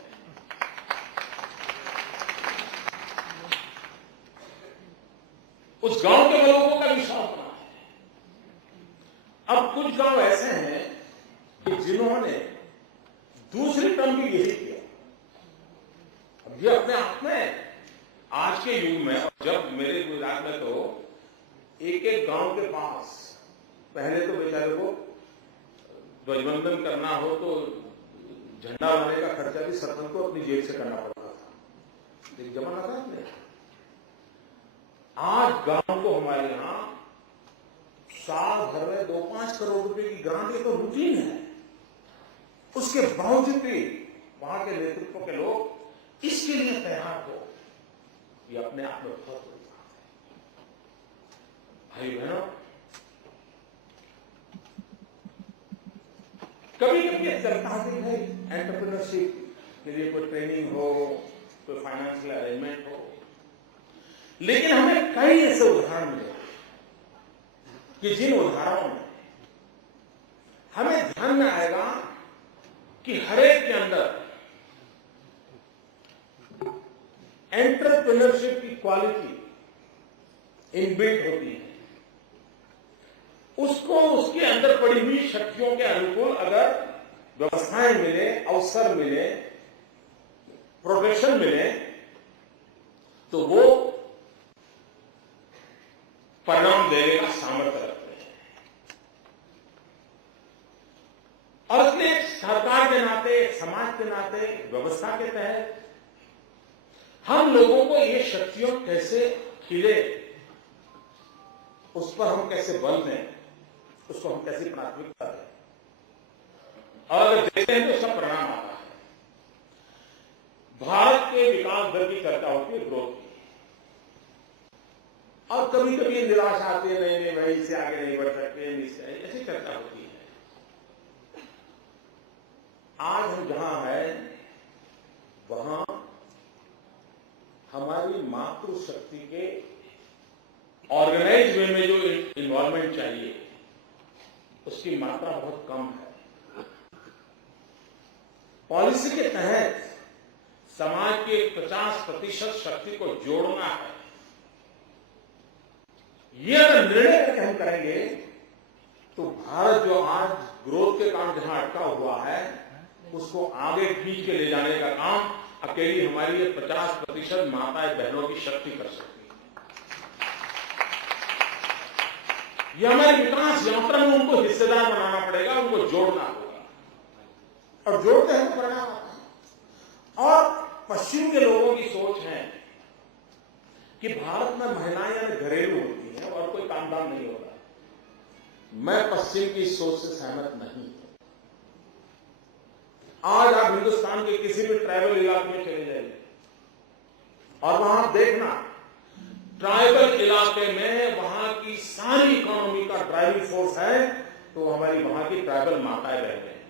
उस गांव के लोगों का विश्वास बना है। अब कुछ गांव ऐसे हैं कि जिन्होंने दूसरी टर्म भी यही किया। अब ये अपने आप में आज के युग में, जब मेरे गुजरात में तो एक एक गांव के पास पहले तो बेचारे को ध्वजवंदन करना हो तो झंडा लाने का खर्चा भी सरपंच को अपनी जेब से करना पड़ता था। एक जमाना था अपने। आज गांव को हमारे यहां साल भर में 2-5 करोड़ रुपए की ग्रांट, ये तो रूटीन है। उसके बावजूद भी वहां के नेतृत्व के लोग इसके लिए तैयार हो, ये अपने आप में बहुत बड़ी बात है। भाई बहनों, कभी कभी चलता है भाई एंटरप्रेन्योरशिप के लिए कोई ट्रेनिंग हो, कोई फाइनेंशियल अरेंजमेंट हो, लेकिन हमें कई ऐसे उदाहरण मिले कि जिन उदाहरणों में हमें ध्यान में आएगा कि हरेक के अंदर एंटरप्रेन्योरशिप की क्वालिटी इनबिल्ट होती है। उसको उसके अंदर पड़ी हुई शक्तियों के अनुकूल अगर व्यवस्थाएं मिले, अवसर मिले, प्रोटेक्शन मिले, तो वो परिणाम देने का सामर्थ्य रखते हैं। और इसलिए सरकार के नाते, समाज के नाते, व्यवस्था के तहत हम लोगों को ये शक्तियों कैसे खिले, उस पर हम कैसे बल दें, उसको हम कैसी प्राथमिकता दें, और अगर देते हैं तो उसका परिणाम आता है। भारत के विकास दर की चर्चा होती है, ग्रोथ की, और कभी कभी निराशा आती है, नहीं भाई इससे आगे नहीं बढ़ सकते, ऐसी चर्चा होती है। आज हम जहां हैं वहां हमारी मातृशक्ति के ऑर्गेनाइज वे में जो इन्वॉल्वमेंट चाहिए उसकी मात्रा बहुत कम है। पॉलिसी के तहत समाज के 50% शक्ति को जोड़ना है। ये अगर निर्णय करके हम करेंगे तो भारत जो आज ग्रोथ के काम जहां अटका हुआ है उसको आगे खींच के ले जाने का काम अकेली हमारी ये 50% माताएं बहनों की शक्ति कर सकती है। ये हमारी विकास यात्रा में उनको हिस्सेदार बनाना पड़ेगा, उनको जोड़ना होगा, और जोड़ते हैं तो परिणाम आता है। और पश्चिम के लोगों की सोच है कि भारत में महिलाएं यानी घरेलू होती हैं और कोई काम धाम नहीं होता। मैं पश्चिम की सोच से सहमत नहीं। आज आप हिंदुस्तान के किसी भी ट्राइबल इलाके में चले जाइए और वहां देखना, ट्राइबल इलाके में वहां की सारी इकोनॉमी का ड्राइविंग फोर्स है तो हमारी वहां की ट्राइबल माताएं रहते हैं,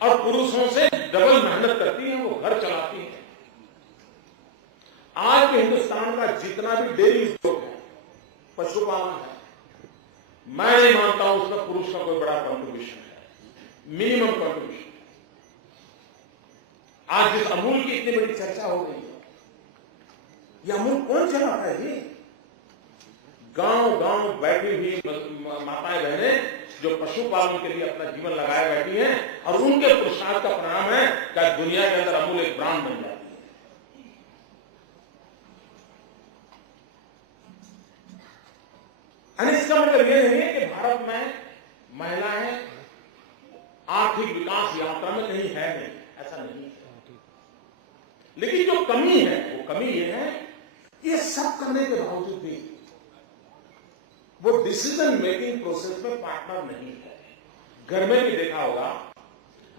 और पुरुषों से डबल मेहनत करती हैं, वो घर चलाती हैं। आज के हिंदुस्तान का जितना भी डेयरी उद्योग है, पशुपालन है, मैं नहीं मानता हूं उसमें पुरुष का कोई बड़ा कंट्रीब्यूशन है, मिनिमम कंट्रीब्यूशन। आज जिस अमूल की इतनी बड़ी चर्चा हो गई है, ये अमूल कौन चलाता है? गांव-गांव बैठी हुई माताएं बहनें जो पशुपालन के लिए अपना जीवन लगाए बैठी हैं और उनके पुरुषार्थ का परिणाम है कि दुनिया के अंदर अमूल एक ब्रांड बन जाती है। इसका मतलब यह नहीं है कि भारत में महिलाएं आर्थिक विकास यात्रा में नहीं है, नहीं, ऐसा नहीं है। लेकिन जो कमी है वो कमी ये है, ये सब करने के बावजूद भी वो डिसीजन मेकिंग प्रोसेस में पार्टनर नहीं है। घर में भी देखा होगा,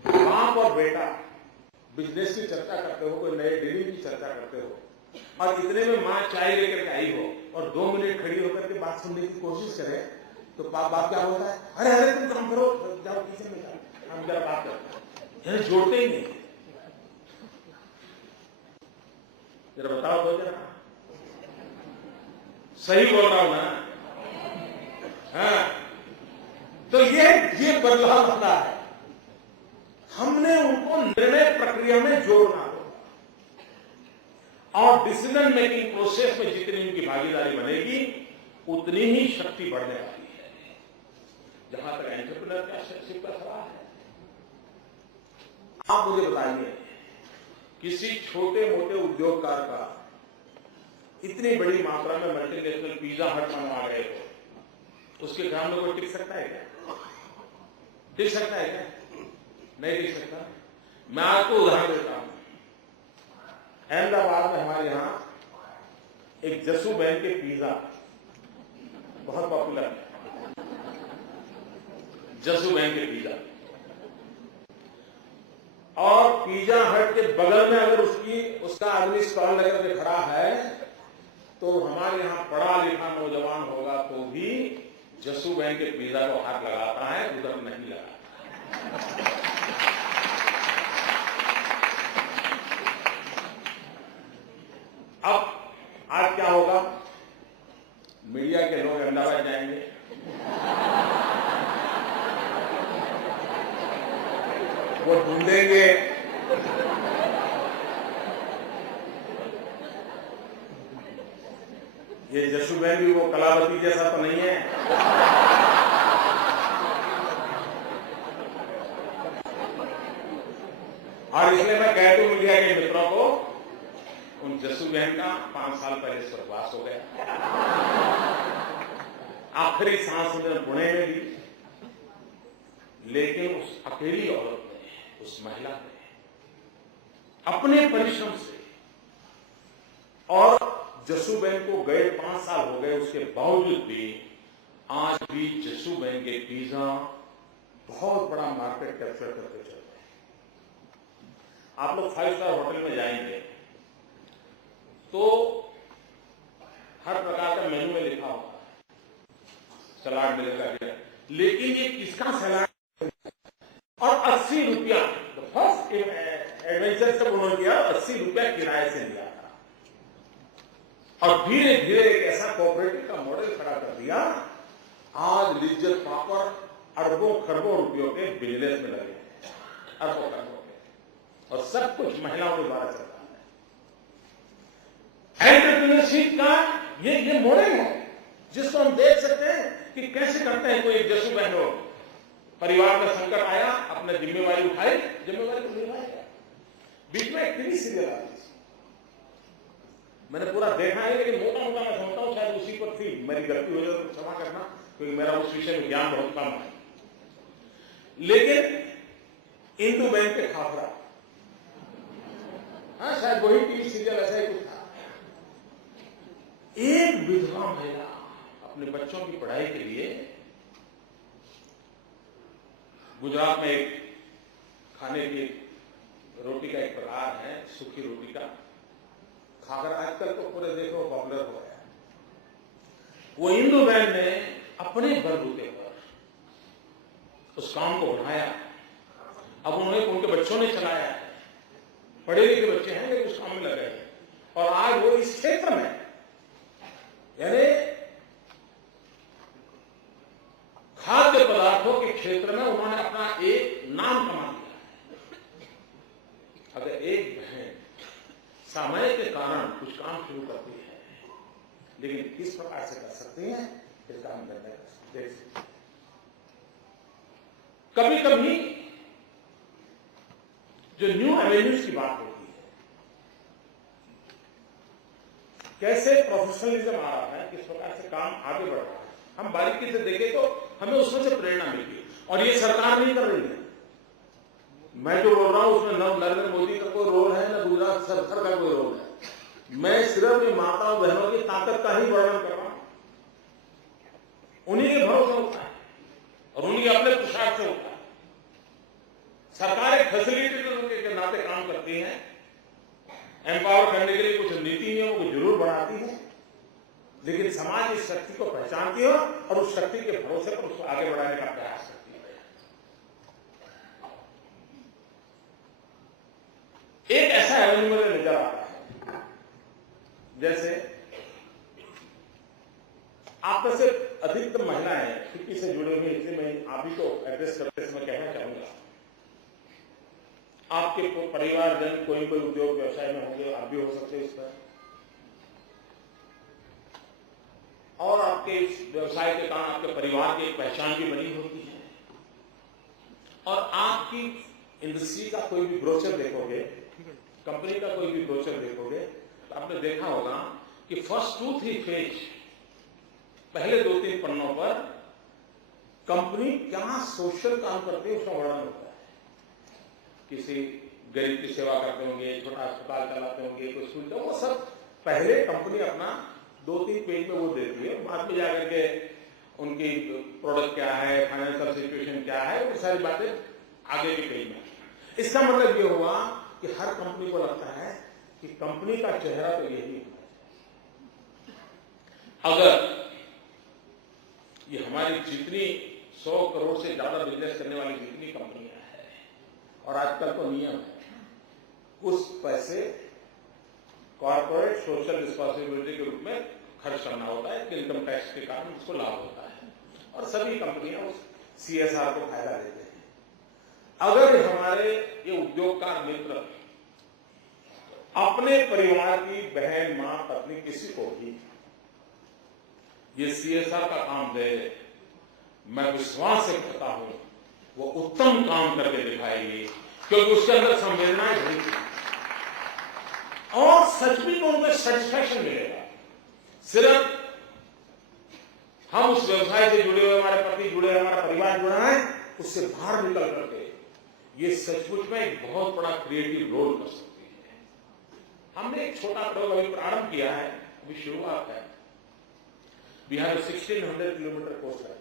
बाप और बेटा बिजनेस की चर्चा करते हो, कोई नए डीलिंग की चर्चा करते हो और इतने में मां चाय लेकर के आई हो और 2 मिनट खड़ी होकर के बात सुनने की कोशिश करे तो बाप क्या होता है, अरे अरे तुम काम करो, जाओ किचन में जाओ, हम जरा बात करते हैं। जोड़ते ही नहीं। जरा बताओ तो जरा, सही बोल रहा हूं ना? हाँ, तो ये बदलाव होता है। हमने उनको निर्णय प्रक्रिया में जोड़ना होगा और डिसीजन मेकिंग प्रोसेस में जितनी उनकी भागीदारी बनेगी उतनी ही शक्ति बढ़ने वाली है। जहां तक एंटरप्रेन्योरशिप का सवाल है, आप मुझे बताइए, किसी छोटे मोटे उद्योगकार का इतनी बड़ी मात्रा में मल्टीनेशनल पिज्जा हट बनवा रहे हो, उसके काम में कोई टिक सकता है क्या? टिक सकता है क्या? नहीं टिक सकता। मैं आपको उदाहरण देता हूं। अहमदाबाद में हमारे यहां एक जसू बहन के पिज्जा बहुत पॉपुलर है। जसू बहन के पिज्जा, और पिज्जा हट के बगल में अगर उसका आदमी स्टॉल लेकर के खड़ा है तो हमारे यहां पढ़ा लिखा नौजवान होगा तो भी जसू बहन के पिज्जा को हाथ लगाता है, उधर नहीं लगाता। अब आज क्या होगा, मीडिया के लोग अहमदाबाद जाएंगे, वो ढूंढेंगे ये जसू बहन भी वो कलावती जैसा तो नहीं है। और इसलिए मैं कहता हूं मीडिया के मित्रों को, उन जसू बहन का 5 साल पहले स्वर्गवास हो गया। आखिरी सांस में पुणे में भी, लेकिन उस अकेली औरत ने, उस महिला ने अपने परिश्रम से, और जसू बहन को गए 5 साल हो गए, उसके बावजूद भी आज भी जसू बहन के पिज्जा बहुत बड़ा मार्केट कैप्चर करते चल रहे हैं। आप लोग 5 स्टार होटल में जाएंगे तो हर प्रकार का मेनू में लिखा होगा, सलाद मिलेगा, लेकिन ये किसका सलाद, और 80 रुपया फर्स्ट एडवेंचर सब उन्होंने किया, 80 रुपया किराए से लिया था और धीरे धीरे एक ऐसा कोऑपरेटिव का मॉडल खड़ा कर दिया। आज लिज्जत पापड़ अरबों खरबों रुपयों के बिजनेस में लगे, अरबों खरबों के, और सब कुछ महिलाओं के द्वारा चलता है। एंटरप्रेन्योरशिप का ये मॉडल है जिसको हम देख सकते हैं कि कैसे करते हैं। कोई एक जसू बहन हो, परिवार में संकट आया, अपने जिम्मेवारी उठाई, जिम्मेवारी को निभाया। बीच में एक टीवी सीरियल आई, मैंने पूरा देखा है लेकिन मोटा मोटा मैं समझता हूं शायद उसी पर थी, मेरी गलती हो जाए तो क्षमा करना, क्योंकि मेरा उस विषय में ज्ञान बहुत कम है। लेकिन इंदु बहन के खाफरा, हाँ शायद वही टीवी सीरियल ऐसा ही कुछ था। एक विधवा महिला अपने बच्चों की पढ़ाई के लिए गुजरात में एक खाने की रोटी का एक प्रकार है, सूखी रोटी का खाकर, आजकल तो पूरे देश में पॉपुलर हो गया है। वो इंदु बहन ने अपने बलबूते पर उस काम को उठाया। अब उन्होंने, उनके बच्चों ने चलाया है, पढ़े लिखे बच्चे हैं लेकिन उस काम में लगे हैं, और आज वो इस क्षेत्र में, यानी खाद्य पदार्थों के क्षेत्र में उन्होंने अपना एक नाम कमा लिया। अगर एक बहन समय के कारण कुछ काम शुरू करती है लेकिन किस प्रकार से कर सकते हैं इसका हम निर्णय देख सकते हैं। कभी कभी जो न्यू एवेन्यूज की बात होती है, कैसे प्रोफेशनलिज्म आ रहा है, किस प्रकार से काम आगे बढ़ रहा है, हम बारीकी से देखें तो हमें उसमें से प्रेरणा मिलती है। और ये सरकार नहीं कर रही है, मैं जो बोल रहा हूं उसमें न नरेंद्र मोदी का कोई रोल है न गुजरात सरकार का कोई रोल है। मैं सिर्फ ये माताओं बहनों की ताकत का ही वर्णन कर रहा हूं। उन्हीं के भरोसे होता है और उन्हीं के अपने पुरुषार्थ से होता है। सरकार एक फैसिलिटी के नाते काम करती है, एम्पावर करने के लिए कुछ नीति नियमों को जरूर बढ़ाती है, लेकिन समाज इस शक्ति को पहचानती है और उस शक्ति के भरोसे पर उसको आगे बढ़ाने का प्रयास करती है। एक ऐसा एवेन्यू मुझे नजर आ रहा है, जैसे आप में से अधिकतर महिलाएं खेती से जुड़े हुए, इसलिए मैं आप ही को एड्रेस करते समय कहना चाहूंगा, आपके परिवारजन कोई कोई उद्योग व्यवसाय में होंगे, आप भी हो सकते हैं इस पर, और आपके इस व्यवसाय के कारण आपके परिवार की एक पहचान भी बनी होती है। और आपकी इंडस्ट्री का कोई भी ब्रोचर देखोगे, कंपनी का कोई भी ब्रोचर देखोगे, तो आपने देखा होगा कि फर्स्ट 2-3 पेज, पहले 2-3 पन्नों पर कंपनी क्या सोशल काम करती है उसका वर्णन होता है। किसी गरीब की सेवा करते होंगे, छोटा अस्पताल चलाते होंगे, कोई स्कूल, वो सब पहले कंपनी अपना 2-3 पेज में वो देती है। बाद में जाकर के उनकी प्रोडक्ट क्या है, फाइनेंशियल सिचुएशन क्या है, वो सारी बातें आगे के पेज में। इसका मतलब ये हुआ कि हर कंपनी को लगता है कि कंपनी का चेहरा तो यही है। अगर ये हमारी जितनी 100 करोड़ से ज्यादा बिजनेस करने वाली जितनी कंपनियां हैं, और आजकल तो नियम है, कुछ पैसे कॉर्पोरेट सोशल रिस्पॉन्सिबिलिटी के रूप में खर्च करना होता है, इनकम टैक्स के कारण उसको लाभ होता है, और सभी कंपनियां उस CSR को फायदा देते हैं। अगर हमारे ये उद्योगकार मित्र अपने परिवार की बहन, मां, पत्नी, किसी को भी ये CSR का काम दे, मैं विश्वास से कहता हूं वो उत्तम काम करके दिखाएगी, क्योंकि उसके अंदर संवेदनाएं भरी थी और सच में उनको सेटिस्फैक्शन मिलेगा। सिर्फ हम उस व्यवसाय से जुड़े हुए, हमारे पति जुड़े, हमारा परिवार जुड़ा है, उससे बाहर निकल करके ये सचमुच में एक बहुत बड़ा क्रिएटिव रोल कर सकती है। हमने एक छोटा प्रयोग अभी प्रारंभ किया है, अभी शुरुआत है। बिहार में 1600 किलोमीटर कोस्ट लाइन,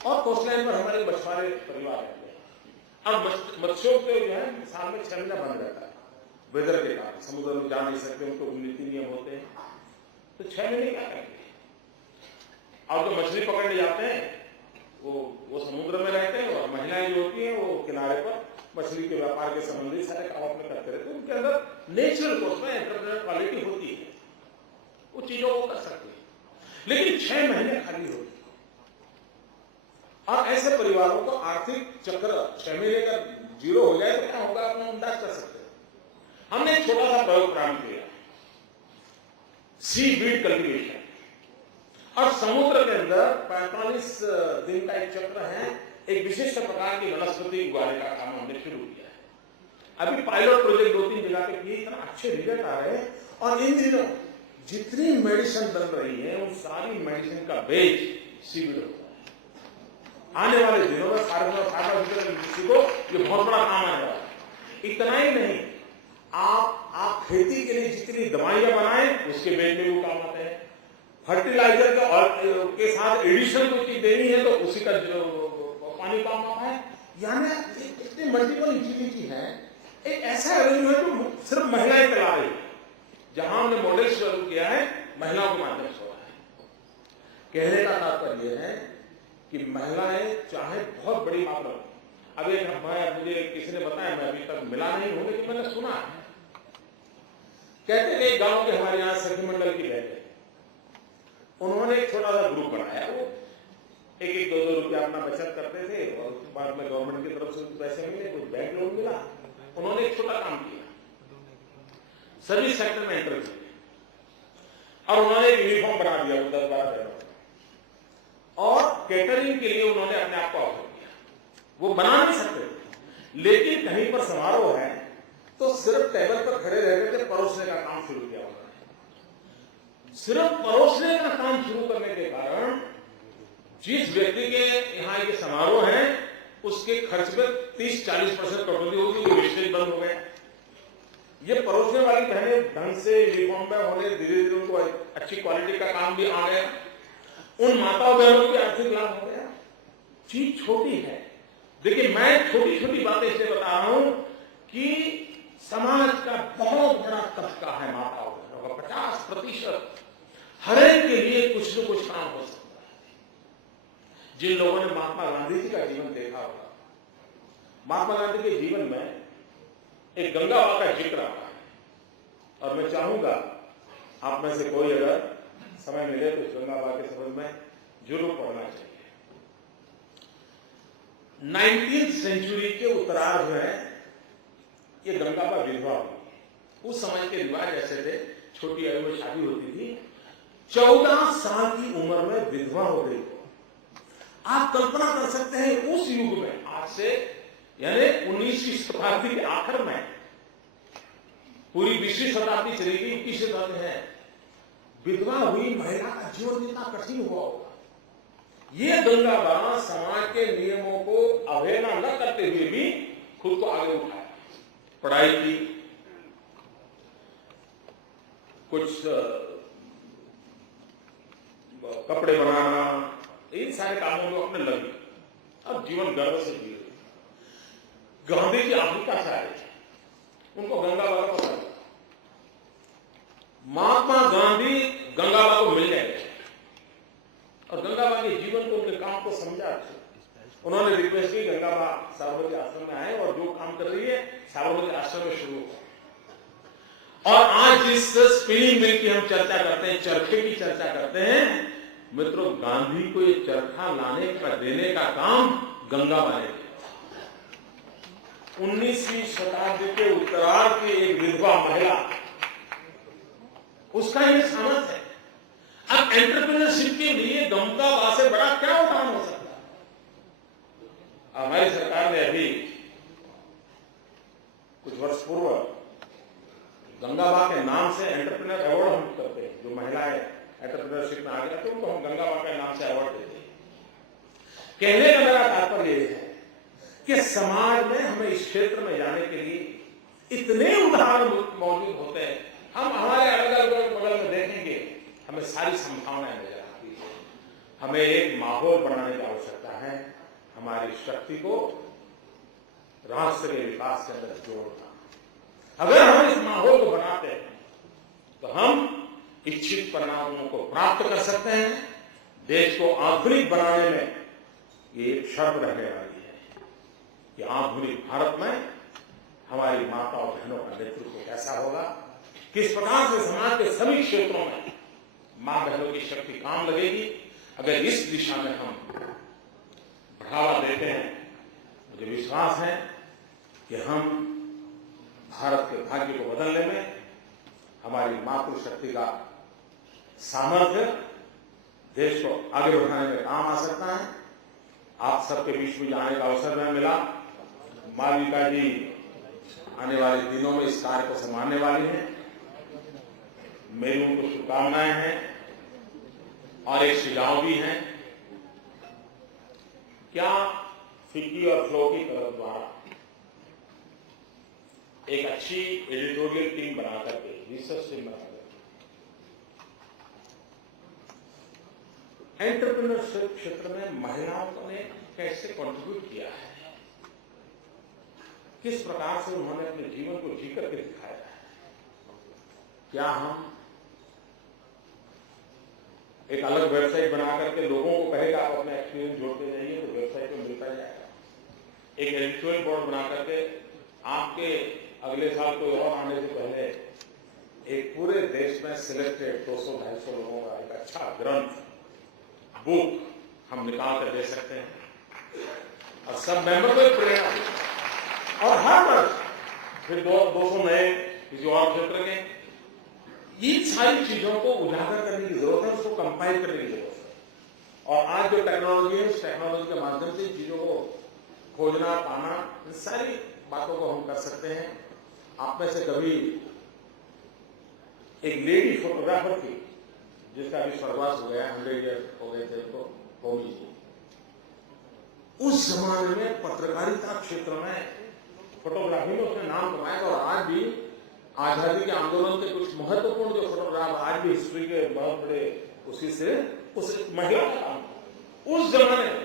और कोस्ट लाइन पर हमारे मछुआरे परिवार रहते हैं। अब मत्स्यों के जो है साल में 6 महीना बंद रहता है वेदर के कारण, समुद्र में जा नहीं सकते, उनको नीति नियम होते हैं, तो 6 महीने क्या करेंगे। और जो मछली पकड़ने जाते हैं वो समुद्र में रहते हैं, और महिलाएं जो होती हैं वो किनारे पर मछली के व्यापार के संबंधी सारे काम अपने करते रहते हैं। उनके अंदर नेचुरल कोर्स में एंटरप्रेन्योर क्वालिटी होती है, वो चीजों को कर सकते हैं, लेकिन 6 महीने खाली होती है। और ऐसे परिवारों को आर्थिक चक्र 6 महीने का जीरो हो जाए तो क्या होगा, अपना अंदाज कर सकते हैं। हमने एक छोटा सा प्रयोग प्रारंभ किया, सी बीड कल्टीवेशन, और समुद्र के अंदर 45 दिन का एक चक्र है, एक विशिष्ट प्रकार की वनस्पति उगाने का काम हमने शुरू किया है। अभी पायलट प्रोजेक्ट 2-3 जगह पे किए, इतना अच्छे रिजल्ट आ रहे हैं। और इन दिनों जितनी मेडिसिन बन रही है उन सारी मेडिसिन का बेस सीवीड होता है। आने वाले दिनों में फार्मास्यूटिकल को ये बहुत बड़ा काम आने वाला है। इतना ही नहीं, आप खेती के लिए जितनी दवाइयां बनाएं उसके बेच में भी काम आते हैं। फर्टिलाइजर के साथ एडिशन कोई चीज देनी है तो उसी का जो पानी काम आता है। यानी इतनी मल्टीपल यूटिलिटी है। एक ऐसा एवेन्यू है जो सिर्फ महिलाएं चला रही है, जहां हमने मॉडल शुरू किया है महिलाओं के माध्यम से हो रहा है। कहने का तात्पर्य यह है कि महिलाएं चाहे बहुत बड़ी मात्रा में, अब एक मुझे किसी ने बताया, मैं अभी तक मिला नहीं हूं लेकिन मैंने सुना है, कहते हैं एक गांव के हमारे यहां सखी मंडल की बहन, उन्होंने एक छोटा सा ग्रुप बनाया, वो 1-1, 2-2 रुपया अपना बचत करते थे और उसके बाद में गवर्नमेंट की तरफ से पैसे मिले, कुछ बैंक लोन मिला। उन्होंने एक छोटा काम किया, सर्विस सेक्टर में एंटर किया और उन्होंने एक यूनिफॉर्म बना दिया 10-12 बहनों का, और कैटरिंग के लिए उन्होंने अपने आप को ऑफर किया। वो बना नहीं सकते, लेकिन कहीं पर समारोह है तो सिर्फ टेबल पर खड़े रह के परोसने का काम शुरू किया उन्होंने। सिर्फ परोसने का काम शुरू करने के कारण जिस व्यक्ति के यहाँ ये समारोह है उसके खर्च में 30-40% कटौती होगी, वो वेस्टेज बंद हो गया। ये परोसने वाली बहनें ढंग से यूनिफॉर्म में होने धीरे धीरे उनको अच्छी क्वालिटी का काम भी आ गया, उन माताओं बहनों की आर्थिक लाभ हो गया। चीज छोटी है, देखिए मैं छोटी छोटी बातें इसलिए बता रहा हूं कि समाज का बहुत बड़ा तबका है माताओं बहनों का, 50% हर एक के लिए कुछ न कुछ काम हो सकता है। जिन लोगों ने महात्मा गांधी जी का जीवन देखा होगा, महात्मा गांधी के जीवन में एक गंगा मां का जिक्र आता है, और मैं चाहूंगा आप में से कोई अगर समय मिले तो गंगा मां के संबंध में जरूर पढ़ना चाहिए। 19वीं सेंचुरी के उत्तरार्ध में ये गंगा मां विधवा हुई। उस समय के रिवाज ऐसे थे, छोटी आयु में शादी होती थी, 14 साल की उम्र में विधवा हो गई। आप कल्पना कर सकते हैं उस युग में, आज से यानी 19वीं शताब्दी के आखिर में, पूरी 20वीं शताब्दी चली गई, 21वीं शताब्दी है, विधवा हुई महिला का जीवन कितना कठिन हुआ होगा। ये गंगा मां समाज के नियमों को अवहेलना न करते हुए भी खुद को आगे उठाया, पढ़ाई की, कुछ कपड़े बनाना, इन सारे कामों में अपने लगी, अब जीवन गर्व से जी रही। गांधी जी अफ्रीका से आए थे, उनको गंगा मां का पता, महात्मा गांधी गंगा मां को मिल गए और गंगा मां के जीवन को, उनके काम को समझा। उन्होंने रिक्वेस्ट की गंगा मां साबरमती आश्रम में आए और जो काम कर रही है साबरमती आश्रम में शुरू हो। और आज जिस स्पिनिंग मिल की हम चर्चा करते हैं, चरखे की चर्चा करते हैं, मित्रों गांधी को ये चरखा लाने का, देने का काम गंगा मां ने किया। 19वीं शताब्दी के उत्तरार्ध की एक विधवा महिला, उसका ये सामर्थ्य है। अब एंटरप्रेन्योरशिप के लिए गंगा मां से बड़ा क्या उदाहरण हो सकता है। हमारी सरकार ने अभी कुछ वर्ष पूर्व गंगा मां के नाम से एंटरप्रेन्योर अवार्ड हम करते हैं, जो महिलाएं एंटरप्रेन्योरशिप में आगे आते हैं उनको हम गंगा मां के नाम से अवार्ड देते हैं। कहने का मेरा तात्पर्य यह है कि समाज में हमें इस क्षेत्र में जाने के लिए इतने उदाहरण मौजूद होते हैं, हम हमारे अलग अलग बगल में देखेंगे, हमें सारी संभावनाएं नजर आती है। हमें एक माहौल बनाने की आवश्यकता है, हमारी शक्ति को राष्ट्र के विकास के अंदर जोड़ना। अगर हम इस माहौल को बनाते हैं तो हम इच्छित परिणामों को प्राप्त कर सकते हैं। देश को आधुनिक बनाने में ये एक शर्त रहने वाली है कि आधुनिक भारत में हमारी माता और बहनों का नेतृत्व कैसा होगा, किस प्रकार से समाज के सभी क्षेत्रों में मां बहनों की शक्ति काम लगेगी। अगर इस दिशा में हम बढ़ावा देते हैं, मुझे विश्वास है कि हम भारत के भाग्य को बदलने में हमारी मातृशक्ति का सामर्थ्य देश को आगे बढ़ाने में काम आ सकता है। आप सबके बीच में जाने का अवसर में मिला। मालविका जी आने वाले दिनों में इस कार्य को संभालने वाली हैं, मेरी उनको शुभकामनाएं हैं और एक सुझाव भी है। क्या फिक्की और फ्लो की तरफ द्वारा एक अच्छी एडिटोरियल टीम बना करके, रिसर्च टीम बना करके एंटरप्रेन्योरशिप क्षेत्र में महिलाओं ने कैसे कंट्रीब्यूट किया है, किस प्रकार से उन्होंने अपने जीवन को जी करके दिखाया है, क्या हम एक अलग वेबसाइट बना करके लोगों को कहेगा आप अपना एक्सपीरियंस जोड़ते जाइए तो वेबसाइट में मिलता जाएगा। एक एडिटोरियल बोर्ड बना करके आपके अगले साल कोई और आने से पहले एक पूरे देश में सिलेक्टेड 200-250 लोगों का एक अच्छा ग्रंथ, बुक हम निकाल कर दे सकते हैं और सब मेंबर को प्रेरणा और हर वर्ष फिर 200 नए किसी और क्षेत्र के, इन सारी चीजों को उजागर करने की जरूरत है, उसको कंपाइल करने की जरूरत है। और आज जो टेक्नोलॉजी है, उस टेक्नोलॉजी के माध्यम से चीजों को खोजना, पाना, इन सारी बातों को हम कर सकते हैं। आप में से कभी एक लेडी फोटोग्राफर थी जिसका अभी स्वर्गवास हो गया, 100 ईयर हो गए थे उनको, होमी जी। उस जमाने में पत्रकारिता क्षेत्र में फोटोग्राफी में उसने नाम कमाया और आज भी आजादी के आंदोलन के कुछ महत्वपूर्ण जो फोटोग्राफ आज भी हिस्ट्री के बहुत बड़े उसी से उस महिला का उस जमाने में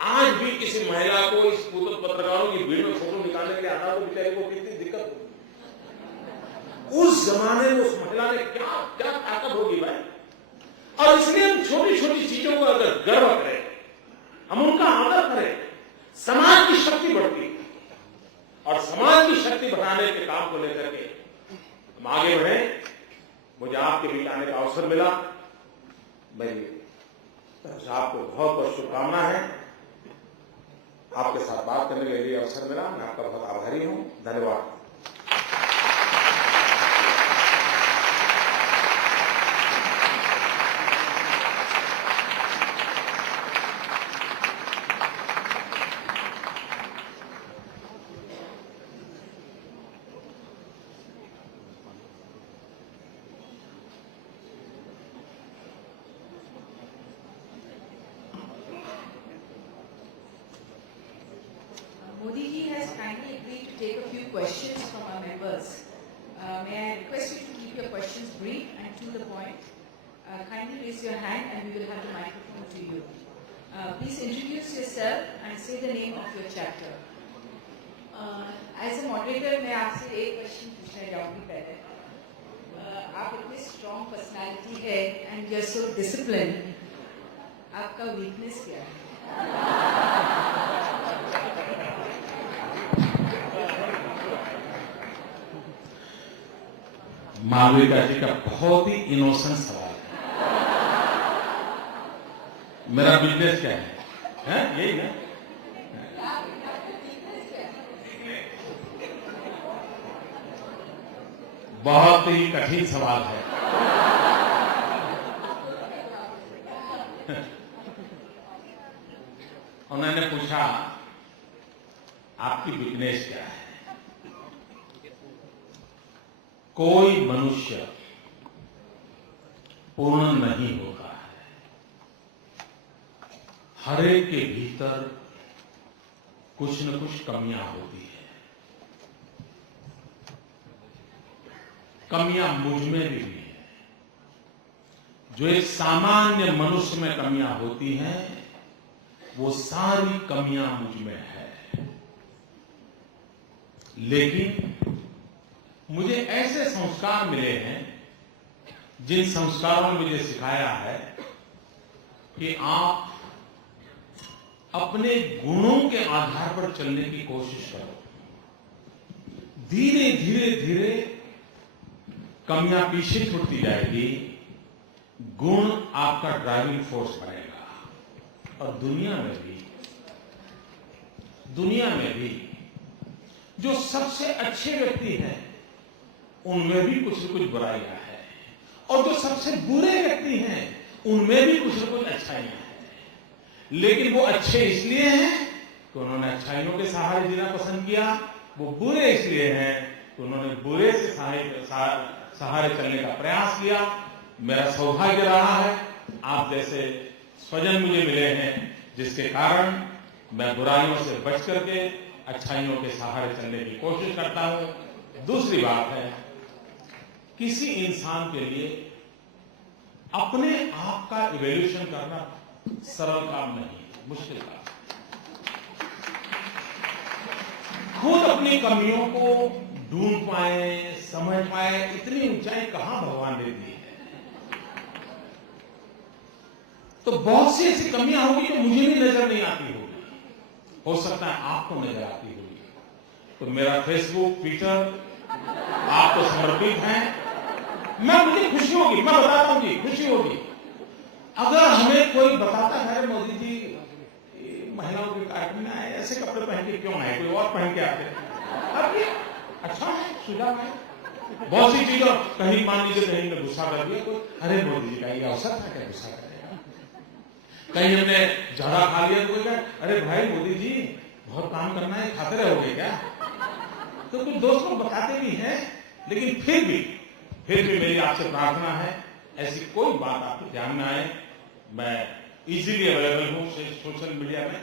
आज भी किसी महिला को इस पत्रकारों की भीड़ में फोटो निकालने के लिए आना तो बेचारे को कितनी दिक्कत होगी। उस जमाने में उस महिला ने क्या क्या ताकत होगी भाई। और इसलिए हम छोटी छोटी चीजों को अगर गर्व करें, हम उनका आदर करें, समाज की शक्ति बढ़ती है। और समाज की शक्ति बढ़ाने के काम को लेकर के हम आगे बढ़े। मुझे आपके बीच आने का अवसर मिला, मेरी तरफ से आपको बहुत बहुत शुभकामना है। आपके साथ बात करने के लिए अवसर मिला, मैं आपका बहुत आभारी हूं। धन्यवाद। Modi ji has kindly agreed to take a few questions from our members. May I request you to keep your questions brief and to the point. Kindly raise your hand and we will have the microphone to you. Please introduce yourself and say the name of your chapter. As a moderator, मैं आपसे एक question पूछना चाहूँगी पहले। आप इतनी strong personality है and you are so discipline, आपका वीकनेस क्या है? मालविका जी का बहुत ही इनोसेंट सवाल है। मेरा बिजनेस क्या है? यही ना? बहुत ही कठिन सवाल है। उन्होंने पूछा आपकी बिजनेस क्या है? कोई मनुष्य पूर्ण नहीं होता है। हर एक के भीतर कुछ न कुछ कमियां होती है। कमियां मुझ में भी है। जो एक सामान्य मनुष्य में कमियां होती हैं, वो सारी कमियां मुझ में है। लेकिन मुझे ऐसे संस्कार मिले हैं जिन संस्कारों ने मुझे सिखाया है कि आप अपने गुणों के आधार पर चलने की कोशिश करो। धीरे धीरे धीरे कमियां पीछे छूटती जाएगी, गुण आपका ड्राइविंग फोर्स बनेगा। और दुनिया में भी जो सबसे अच्छे व्यक्ति हैं, उनमें भी कुछ न कुछ बुराइयां हैं। और जो सबसे बुरे व्यक्ति हैं, उनमें भी कुछ न कुछ अच्छाइयां हैं। लेकिन वो अच्छे इसलिए हैं कि उन्होंने अच्छाइयों के सहारे जीना पसंद किया। वो बुरे इसलिए हैं कि उन्होंने बुरे से सहारे चलने का प्रयास किया। मेरा सौभाग्य रहा है, आप जैसे स्वजन मुझे मिले हैं, जिसके कारण मैं बुराइयों से बच करके अच्छाइयों के सहारे चलने की कोशिश करता हूं। दूसरी बात है, किसी इंसान के लिए अपने आप का इवैल्यूएशन करना सरल काम नहीं, मुश्किल काम। खुद अपनी कमियों को ढूंढ पाए, समझ पाए, इतनी ऊंचाई कहां भगवान ने दी है। तो बहुत सी ऐसी कमियां होगी जो मुझे भी नजर नहीं आती होगी, हो सकता है आपको नजर आती होगी। तो मेरा फेसबुक, ट्विटर आपको समर्पित है। मुझे खुशी होगी, मैं बताता हूं जी, खुशी होगी अगर हमें कोई बताता है मोदी जी महिलाओं के कार्यक्रम में आए, ऐसे कपड़े पहन के क्यों आए, कोई और पहन के आते। अब ये अच्छा है, सुझाव है। बहुत सी चीजों, कहीं मान लीजिए कहीं ने गुस्सा कर दिया, कोई अरे मोदी जी का ये अवसर था क्या गुस्सा करेगा, कहीं हमने ज्यादा खा लिया तो कोई कहे अरे भाई मोदी जी बहुत काम करना है, खाते रहोगे क्या। तो कुछ दोस्त लोग बताते भी हैं, लेकिन फिर भी मेरी आपसे प्रार्थना है ऐसी कोई बात आपके ध्यान में आए, मैं इजीली अवेलेबल हूं सोशल मीडिया में,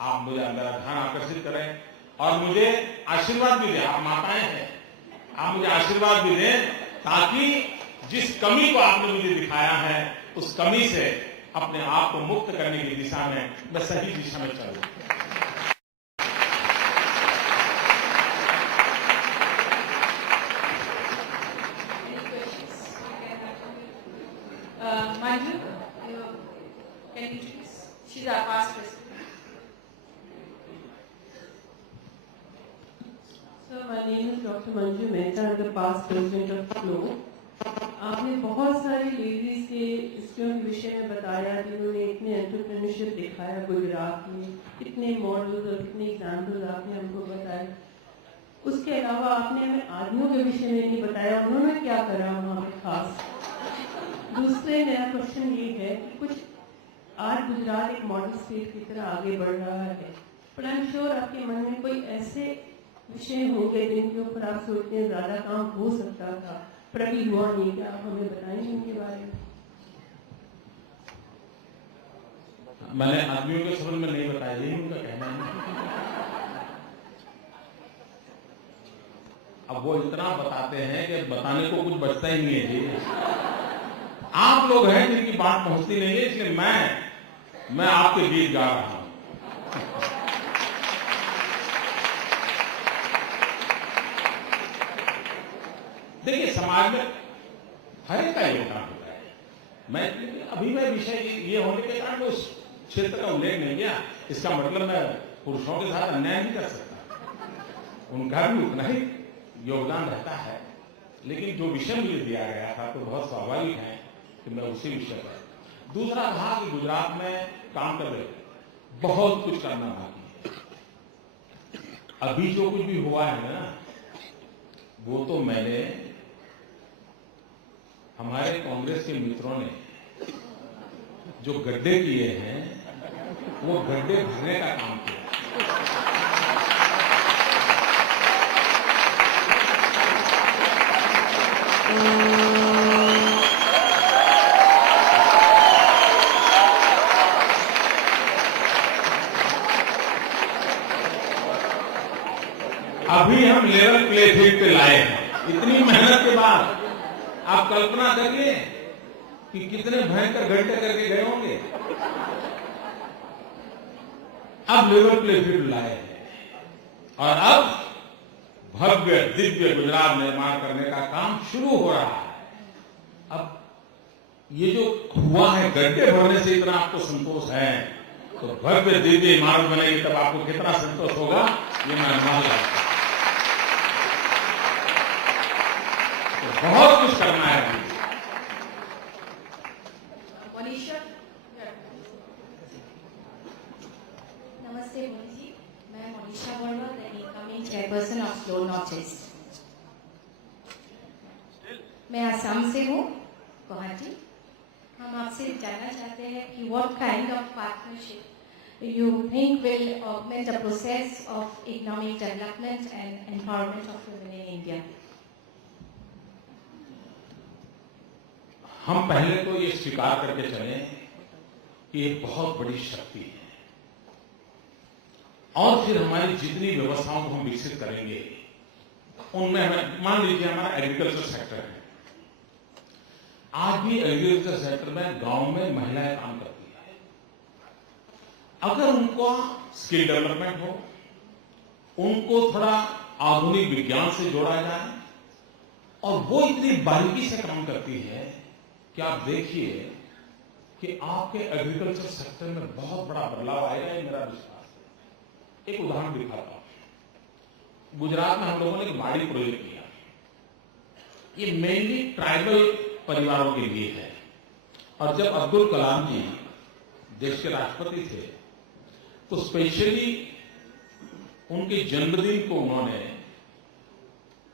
आप मुझे मेरा ध्यान आकर्षित करें और मुझे आशीर्वाद भी दें। आप माताएं हैं, आप मुझे आशीर्वाद भी दें ताकि जिस कमी को आपने मुझे दिखाया है उस कमी से अपने आप को मुक्त करने की दिशा में मैं सही दिशा में चलूं। Manju, can you please? She's our past president. Sir, my name is Dr. Manju Mehta, I'm the past president of FLO. आपने बहुत सारी लेडीज के स्कीम के विषय में बताया जिन्होंने इतने एंटरप्रेन्योरशिप दिखाया गुजरात में, कितने मॉडल्स और कितने एग्जाम्पल्स आपने हमको बताए। उसके अलावा आपने हमें आदमियों के विषय में नहीं बताया, उन्होंने क्या करा वहाँ पे खास। दूसरे मेरा क्वेश्चन ये है कि कुछ आज गुजरात एक मॉडल स्टेट की तरह आगे बढ़ रहा है, पर आई एम श्योर आपके मन में कोई ऐसे विषय होंगे जिनके ऊपर आप सोचते हैं ज्यादा काम हो सकता था पर अभी हुआ नहीं, क्या आप हमें बताएंगे उनके बारे में। मैंने आदमियों के संबंध में नहीं बताया, यही उनका कहना है। अब वो इतना बताते हैं कि बताने को कुछ बचता ही नहीं है जी। आप लोग हैं जिनकी बात पहुंचती नहीं है, इसलिए मैं आपके गीत गा रहा हूं। देखिए समाज में हर एक का योगदान होता है। अभी मैं विषय ये होने के कारण उस क्षेत्र का उल्लेख नहीं किया, इसका मतलब मैं पुरुषों के साथ अन्याय नहीं कर सकता, उनका भी उतना ही योगदान रहता है। लेकिन जो विषय मुझे दिया गया था तो बहुत स्वाभाविक है कि मैं उसी विषय पर। दूसरा कहा कि गुजरात में काम कर रहे, बहुत कुछ करना बाकी है। अभी जो कुछ भी हुआ है ना, वो तो मैंने हमारे कांग्रेस के मित्रों ने जो गड्ढे किए हैं वो गड्ढे भरने का काम किया। अभी हम लेवल प्ले फील्ड पे लाए हैं। इतनी मेहनत के बाद आप कल्पना करिए कि कितने भयंकर घंटे करके गए होंगे। अब लेवल प्ले फील्ड लाए हैं और अब भव्य दिव्य गुजरात निर्माण करने का काम शुरू हो रहा है। अब ये जो हुआ है, गड्ढे भरने से इतना आपको संतोष है, तो भव्य दिव्य इमारत बनेगी तब आपको कितना संतोष होगा, ये मैं अनुमान लगाता हूं। बहुत कुछ करना है अभी। Monisha, नमस्ते मोदी जी, मैं Monisha Verma, the incoming chairperson of flow north east. मैं आसाम से हूँ, गुवाहाटी। हम आपसे जानना चाहते हैं कि what kind of partnership you think will augment the process of economic development and empowerment of women in India. हम पहले तो ये स्वीकार करके चलें कि ये बहुत बड़ी शक्ति है और फिर हमारी जितनी व्यवस्थाओं को हम विकसित करेंगे उनमें हमें, मान लीजिए हमारा एग्रीकल्चर सेक्टर है, आज भी एग्रीकल्चर सेक्टर में गांव में महिलाएं काम करती है। अगर उनको स्किल डेवलपमेंट हो, उनको थोड़ा आधुनिक विज्ञान से जोड़ा जाए और वो इतनी बारीकी से काम करती है कि आप देखिए कि आपके एग्रीकल्चर सेक्टर में बहुत बड़ा बदलाव आएगा, ये मेरा विश्वास है। एक उदाहरण दिखाता हूं। गुजरात में हम लोगों ने एक बाड़ी प्रोजेक्ट किया, ये मेनली ट्राइबल परिवारों के लिए है। और जब अब्दुल कलाम जी देश के राष्ट्रपति थे तो स्पेशली उनके जन्मदिन को उन्होंने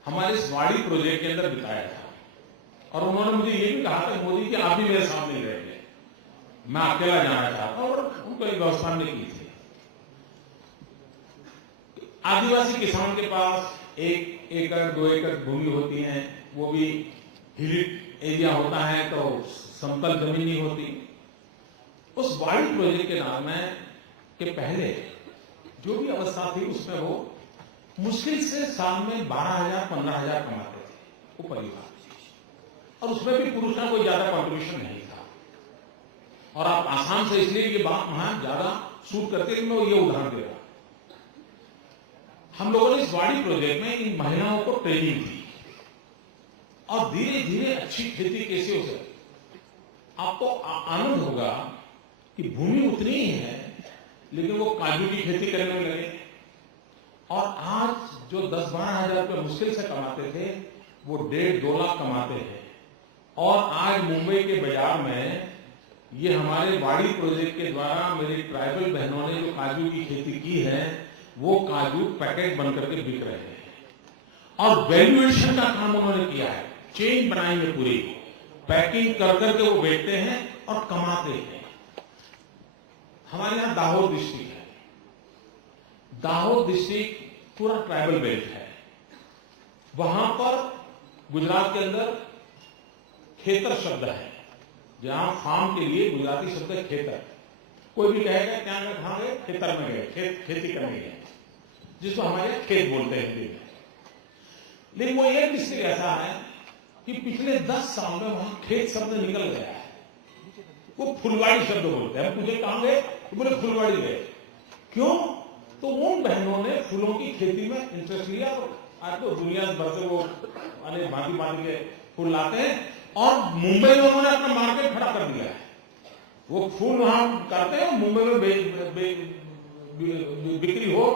हमारे इस वाड़ी प्रोजेक्ट के अंदर बिताया था। और उन्होंने मुझे ये भी कहा था मोदी जी आप भी मेरे साथ नहीं रहेंगे, मैं अकेला जाना चाहता हूं, और उनको एक व्यवस्था ने की थी। आदिवासी किसान के पास 1 एकड़ 2 एकड़ भूमि होती है, वो भी हिली एरिया होता है, तो समतल जमीन नहीं होती। उस वाड़ी प्रोजेक्ट के नाम में के पहले जो भी अवस्था थी उसमें वो मुश्किल से साल में 12,000 15,000 कमाते थे वो परिवार, और उसमें भी पुरुष का कोई ज्यादा कॉन्ट्रीब्यूशन नहीं था। और आप आसाम से इसलिए ये बात वहां ज्यादा सूट करते थे, मैं ये उदाहरण दे रहा। हम लोगों ने इस वाड़ी प्रोजेक्ट में इन महिलाओं को ट्रेनिंग दी, और धीरे धीरे अच्छी खेती कैसे हो सकती। आपको आनंद होगा कि भूमि उतनी ही है, लेकिन वो काजू की खेती करने में लगे, और आज जो 10-12 हजार रुपये मुश्किल से कमाते थे वो 1.5-2 लाख कमाते हैं। और आज मुंबई के बाजार में ये हमारे वाड़ी प्रोजेक्ट के द्वारा मेरी ट्राइबल बहनों ने जो काजू की खेती की है, वो काजू पैकेट बनकर के बिक रहे हैं, और वैल्यूएशन का काम उन्होंने किया है, चेन बनाई है पूरी, पैकिंग कर करके वो बेचते हैं और कमाते हैं। हमारे यहां दाहोद डिस्ट्रिक्ट है, दाहोद डिस्ट्रिक्ट पूरा ट्राइबल बेल्ट है। वहां पर गुजरात के अंदर खेतर शब्द है, जहां फार्म के लिए गुजराती शब्द है खेतर। कोई भी कहेगा क्या कहां गए, खेतर में गए, खेती करने गए, जिसको हमारे खेत बोलते हैं हिंदी में। लेकिन वो एक डिस्ट्रिक्ट ऐसा है कि पिछले 10 साल में वहां खेत शब्द निकल गया है, वो फुलवाड़ी शब्द बोलते हैं। तुझे कहां गए, तो बोले फुलवाड़ी गए। क्यों? तो उन बहनों ने फूलों की खेती में इंटरेस्ट लिया, और आज तो दुनिया भर से वो भांति भांति के फूल लाते हैं, और मुंबई में उन्होंने अपना मार्केट खड़ा कर दिया है। वो फूल वहां करते हैं, मुंबई में बिक्री हो,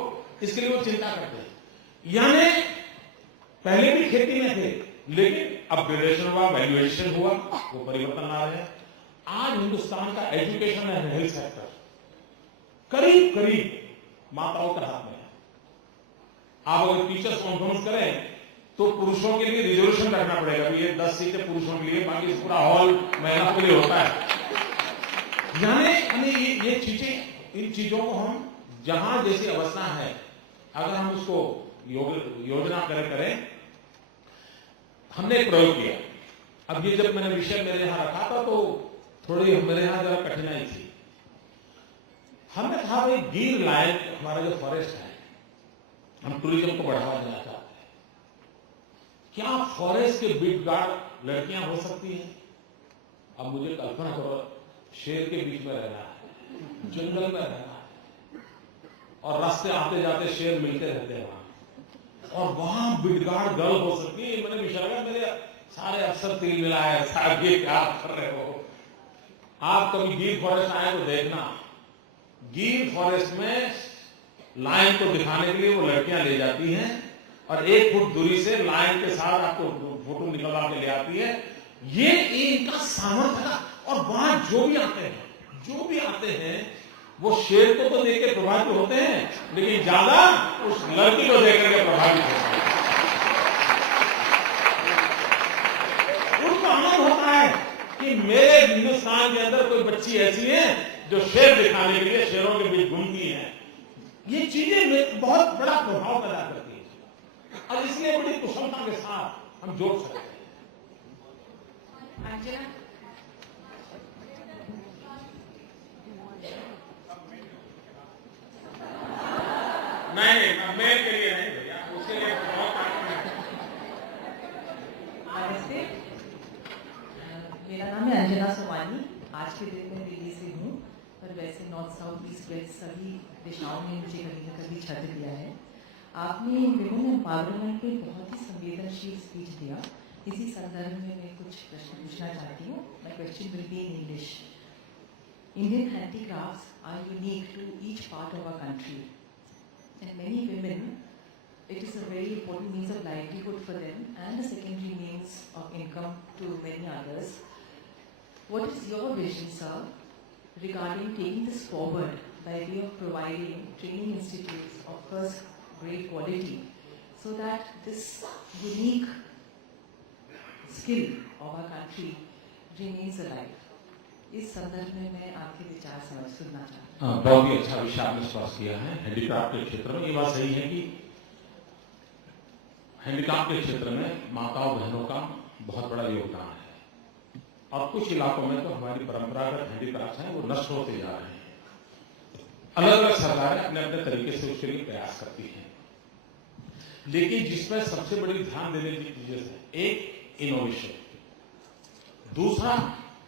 इसके लिए वो चिंता करते हैं। यानी पहले भी खेती में थे, लेकिन अपग्रेडेशन हुआ, वैल्यूएशन हुआ, वो परिवर्तन आ रहे हैं। आज हिंदुस्तान का एजुकेशन एंड हेल्थ सेक्टर करीब करीब माताओं के हाथ में है। आप अगर टीचर्स कॉन्फ्रेंस करें तो पुरुषों के लिए रिजर्वेशन रखना पड़ेगा, ये 10 सीटें पुरुषों के लिए, बाकी पूरा हॉल महिलाओं के लिए होता है। यानी ये चीजें, इन चीजों को हम जहां जैसी अवस्था है, अगर हम उसको योजना करें। हमने एक प्रयोग किया। अब ये जब मैंने विषय मेरे यहां रखा था तो थोड़ी मेरे यहां जरा कठिनाई थी। हमने कहा भाई गिर लायन हमारा जो फॉरेस्ट है, हम टूरिज्म को बढ़ावा देना चाहते हैं, क्या फॉरेस्ट के बीट गार्ड लड़कियां हो सकती हैं? अब मुझे कल्पना करो, शेर के बीच में रहना है, जंगल में रहना है, और रास्ते आते जाते शेर मिलते रहते हैं वहां, और वहां बीट गार्ड गर्ल हो सकती है। मैंने विचारा, मेरे सारे अफसर तिल मिलाए, साहब ये क्या कर रहे हो? आप कभी गिर फॉरेस्ट आए तो देखना, गिर फॉरेस्ट में लायन को दिखाने के लिए वो लड़कियां ले जाती हैं, और 1 फुट दूरी से लायन के साथ आपको फोटो निकलवा के ले आती है। ये इनका सामर्थ्य है। और वहां जो भी आते हैं वो शेर को तो देख के प्रभावित होते हैं, लेकिन ज्यादा उस लड़की को देख करके प्रभावित होते हैं। उनको आनंद होता है कि मेरे हिंदुस्तान के अंदर कोई बच्ची ऐसी है जो शेर दिखाने के लिए शेरों के बीच घूमती है। ये चीजें बहुत बड़ा प्रभाव पैदा करती है, और इसलिए बड़ी कुशलता के साथ हम जोड़ सकते हैं। नहीं, मेल के लिए नहीं भैया, उसके लिए बहुत नमस्ते, मेरा नाम है अंजना सोमानी। आज के दिन में दिल्ली से हूँ, पर वैसे नॉर्थ साउथ ईस्ट वेस्ट सभी दिशाओं में मुझे कभी न कभी छत दिया है। आपने विभिन्न एम्पावरमेंट पे बहुत ही संवेदनशील स्पीच दिया। इसी संदर्भ में मैं कुछ प्रश्न पूछना चाहती हूँ। My question will be in English. Indian handicrafts are unique to each part of our country, and many women, it is a very important means of livelihood for them and a secondary means of income to many others. What is your vision, sir, regarding taking this forward by way of providing training institutes of first grade quality so that this unique skill of our country remains alive. इस संदर्भ में मैं आपके विचार सुनना चाहती हूँ। बहुत ही अच्छा विषय आपने स्पर्श किया है। हैंडीक्राफ्ट के क्षेत्र में ये बात सही है कि हैंडीक्राफ्ट के क्षेत्र में माताओं बहनों का बहुत बड़ा योगदान है और कुछ इलाकों में तो हमारी परंपरागत हैंडीक्राफ्ट हैं वो नष्ट होते जा रहे हैं। अलग अलग सरकारें अपने अपने तरीके से उसके लिए प्रयास करती हैं, लेकिन जिसमें सबसे बड़ी ध्यान देने की चीजें है, एक इनोवेशन, दूसरा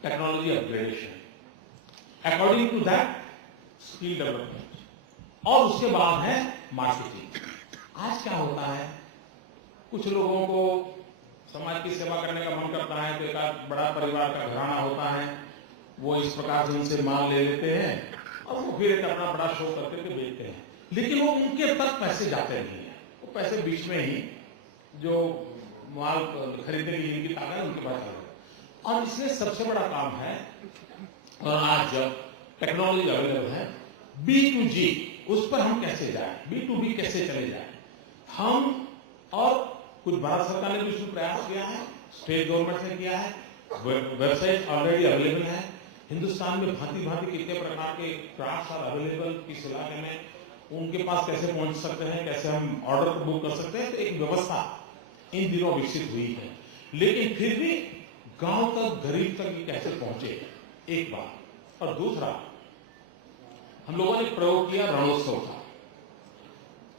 technology upgradation, according to that skill development, और उसके बाद है मार्केटिंग। आज क्या होता है, कुछ लोगों को समाज की सेवा करने का मन करता है, तो एक बड़ा परिवार का घराना होता है, वो इस प्रकार से उनसे माल ले लेते हैं और वो फिर एक अपना बड़ा शो करके बेचते हैं, लेकिन वो उनके तक पैसे जाते नहीं है, वो पैसे बीच में ही जो माल खरीदने की जिनकी ताकत है उनके पास है। और इसलिए सबसे बड़ा काम है, और आज जब टेक्नोलॉजी अवेलेबल है, B2G, उस पर हम कैसे जाए, B2B कैसे चले जाए हम, और कुछ भारत सरकार ने भी उसमें प्रयास किया है, स्टेट गवर्नमेंट ने किया है, वेबसाइट ऑलरेडी अवेलेबल है। हिंदुस्तान में भांति भांति कितने प्रकार के क्राफ्ट और अवेलेबल किस इलाके में, उनके पास कैसे पहुंच सकते हैं, कैसे हम ऑर्डर बुक कर सकते हैं, तो एक व्यवस्था इन दिनों विकसित हुई है। लेकिन फिर भी गांव तक, गरीब तक ये कैसे पहुंचे, एक बात। और दूसरा, हम लोगों ने प्रयोग किया रणोत्सव का।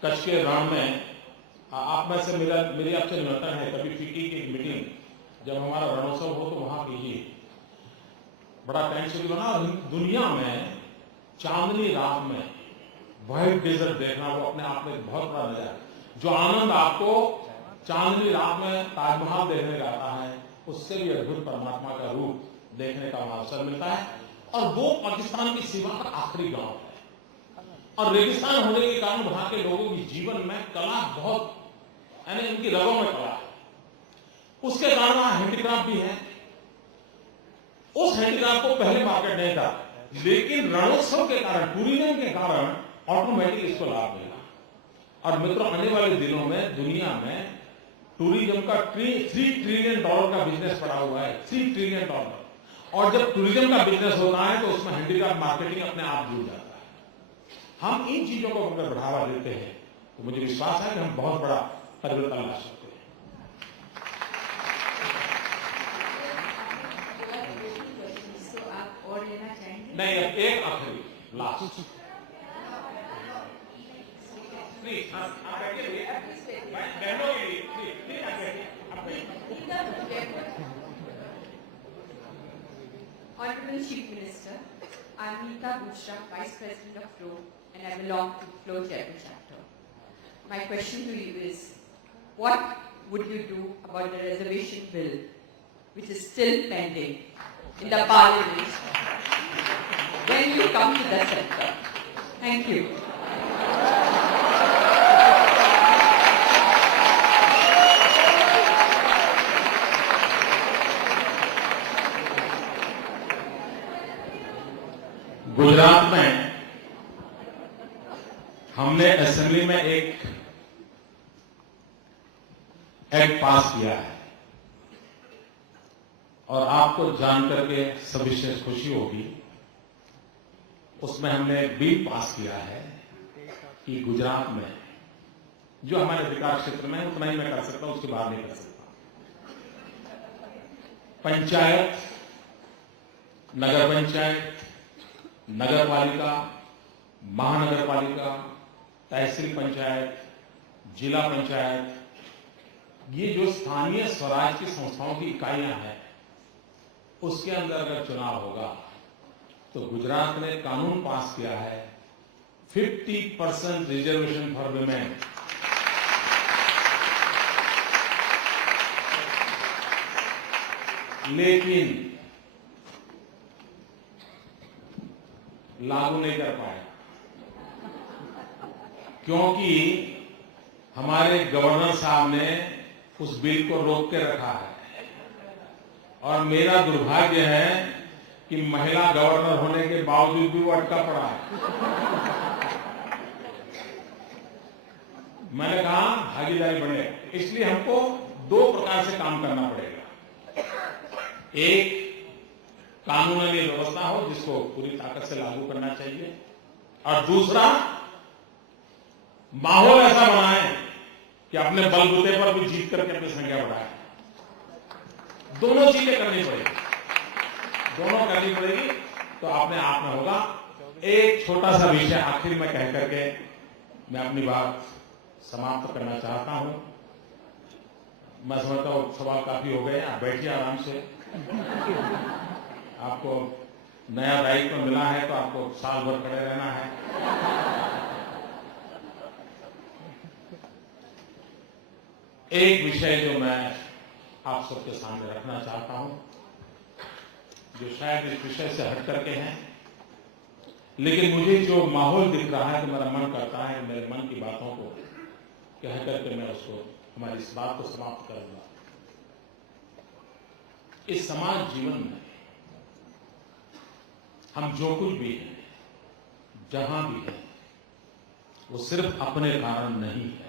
कच्छ के रण में आप में से मेरी आपसे निमंत्रण है, कभी फिक्की की मीटिंग जब हमारा रणोत्सव हो तो वहां कीजिए, बड़ा टाइम शेड्यूल बना। दुनिया में चांदनी रात में व्हाइट डेजर्ट देखना वो अपने आप में बहुत बड़ा नजारा है। जो आनंद आपको चांदनी रात में ताजमहल देखने का आता है, उससे भी अद्भुत परमात्मा का रूप देखने का अवसर मिलता है। और वो पाकिस्तान की सीमा का आखिरी गांव है, और रेगिस्तान होने के कारण वहां के लोगों की जीवन में कला बहुत, यानी उनकी रगों में कला है, उसके कारण वहां हैंडीक्राफ्ट भी है। उस हैंडीक्राफ्ट को पहले मार्केट नहीं था, लेकिन रणोत्सव के कारण, टूरिज्म के कारण ऑटोमेटिक इसको लाभ मिला। और मित्रों, आने वाले दिनों में दुनिया में टूरिज्म का $3 ट्रिलियन का बिजनेस पड़ा हुआ है, $3 ट्रिलियन। और जब टूरिज्म का बिजनेस होता है तो उसमें हैंडीक्राफ्ट मार्केटिंग अपने आप जुड़ जाता है। हम इन चीजों को अगर बढ़ावा देते हैं तो मुझे विश्वास है कि हम बहुत बड़ा परिवर्तन ला सकते हैं। तो आप और लेना चाहेंगे? नहीं, एक आखिरी लास्ट प्लीज, आप बैठिए, बहनों के लिए प्लीज आप बैठिए। Honorable Chief Minister, I am Neeta Bushra, Vice President of FLO, and I belong to FLO Jaipur chapter. My question to you is, what would you do about the reservation bill, which is still pending in the Parliament? When will you come to that sector? Thank you. Gujarat में हमने assembly में एक act पास किया है, और आपको जानकर के सविशेष खुशी होगी, उसमें हमने बिल पास किया है कि गुजरात में जो हमारे विकास क्षेत्र में उतना ही मैं कर सकता हूं, उसके बाहर नहीं कर सकता। पंचायत, नगर पंचायत, नगर पालिका, महानगर पालिका, तहसील पंचायत, जिला पंचायत, ये जो स्थानीय स्वराज की संस्थाओं की इकाइयां हैं, उसके अंदर अगर चुनाव होगा तो गुजरात ने कानून पास किया है 50% रिजर्वेशन फॉर विमेन। लेकिन लागू नहीं कर पाया, क्योंकि हमारे गवर्नर साहब ने उस बिल को रोक के रखा है। और मेरा दुर्भाग्य है कि महिला गवर्नर होने के बावजूद भी वो अटका पड़ा है। मैंने कहा भागीदारी बढ़े, इसलिए हमको दो प्रकार से काम करना पड़ेगा। एक, कानूनी व्यवस्था हो जिसको पूरी ताकत से लागू करना चाहिए, और दूसरा, माहौल ऐसा बनाए कि अपने बलबूते पर भी जीत करके अपनी संख्या बढ़ाए। दोनों चीजें करनी पड़ेगी, दोनों करनी पड़ेगी तो अपने आप में होगा। एक छोटा सा विषय आखिर में कह करके मैं अपनी बात समाप्त करना चाहता हूं। मैं समझता हूं सवाल काफी हो गए, आप बैठिए आराम से। आपको नया दायित्व मिला है तो आपको साल भर खड़े रहना है। एक विषय जो मैं आप सबके सामने रखना चाहता हूं, जो शायद इस विषय से हट करके हैं, लेकिन मुझे जो माहौल दिख रहा है तो मेरा मन करता है मेरे मन की बातों को कह करके मैं उसको, हमारी इस बात को समाप्त करूंगा। इस समाज जीवन में हम जो कुछ भी हैं, जहां भी हैं, वो सिर्फ अपने कारण नहीं है।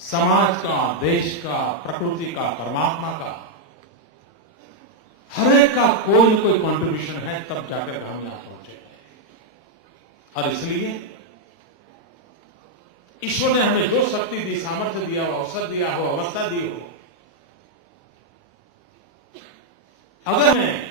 समाज का, देश का, प्रकृति का, परमात्मा का, हर एक का कोई न कोई कंट्रीब्यूशन है, तब जाकर हम यहां पहुंचे। और इसलिए ईश्वर ने हमें जो शक्ति दी, सामर्थ्य दिया हो, अवसर दिया हो, अवस्था दी हो, अगर मैं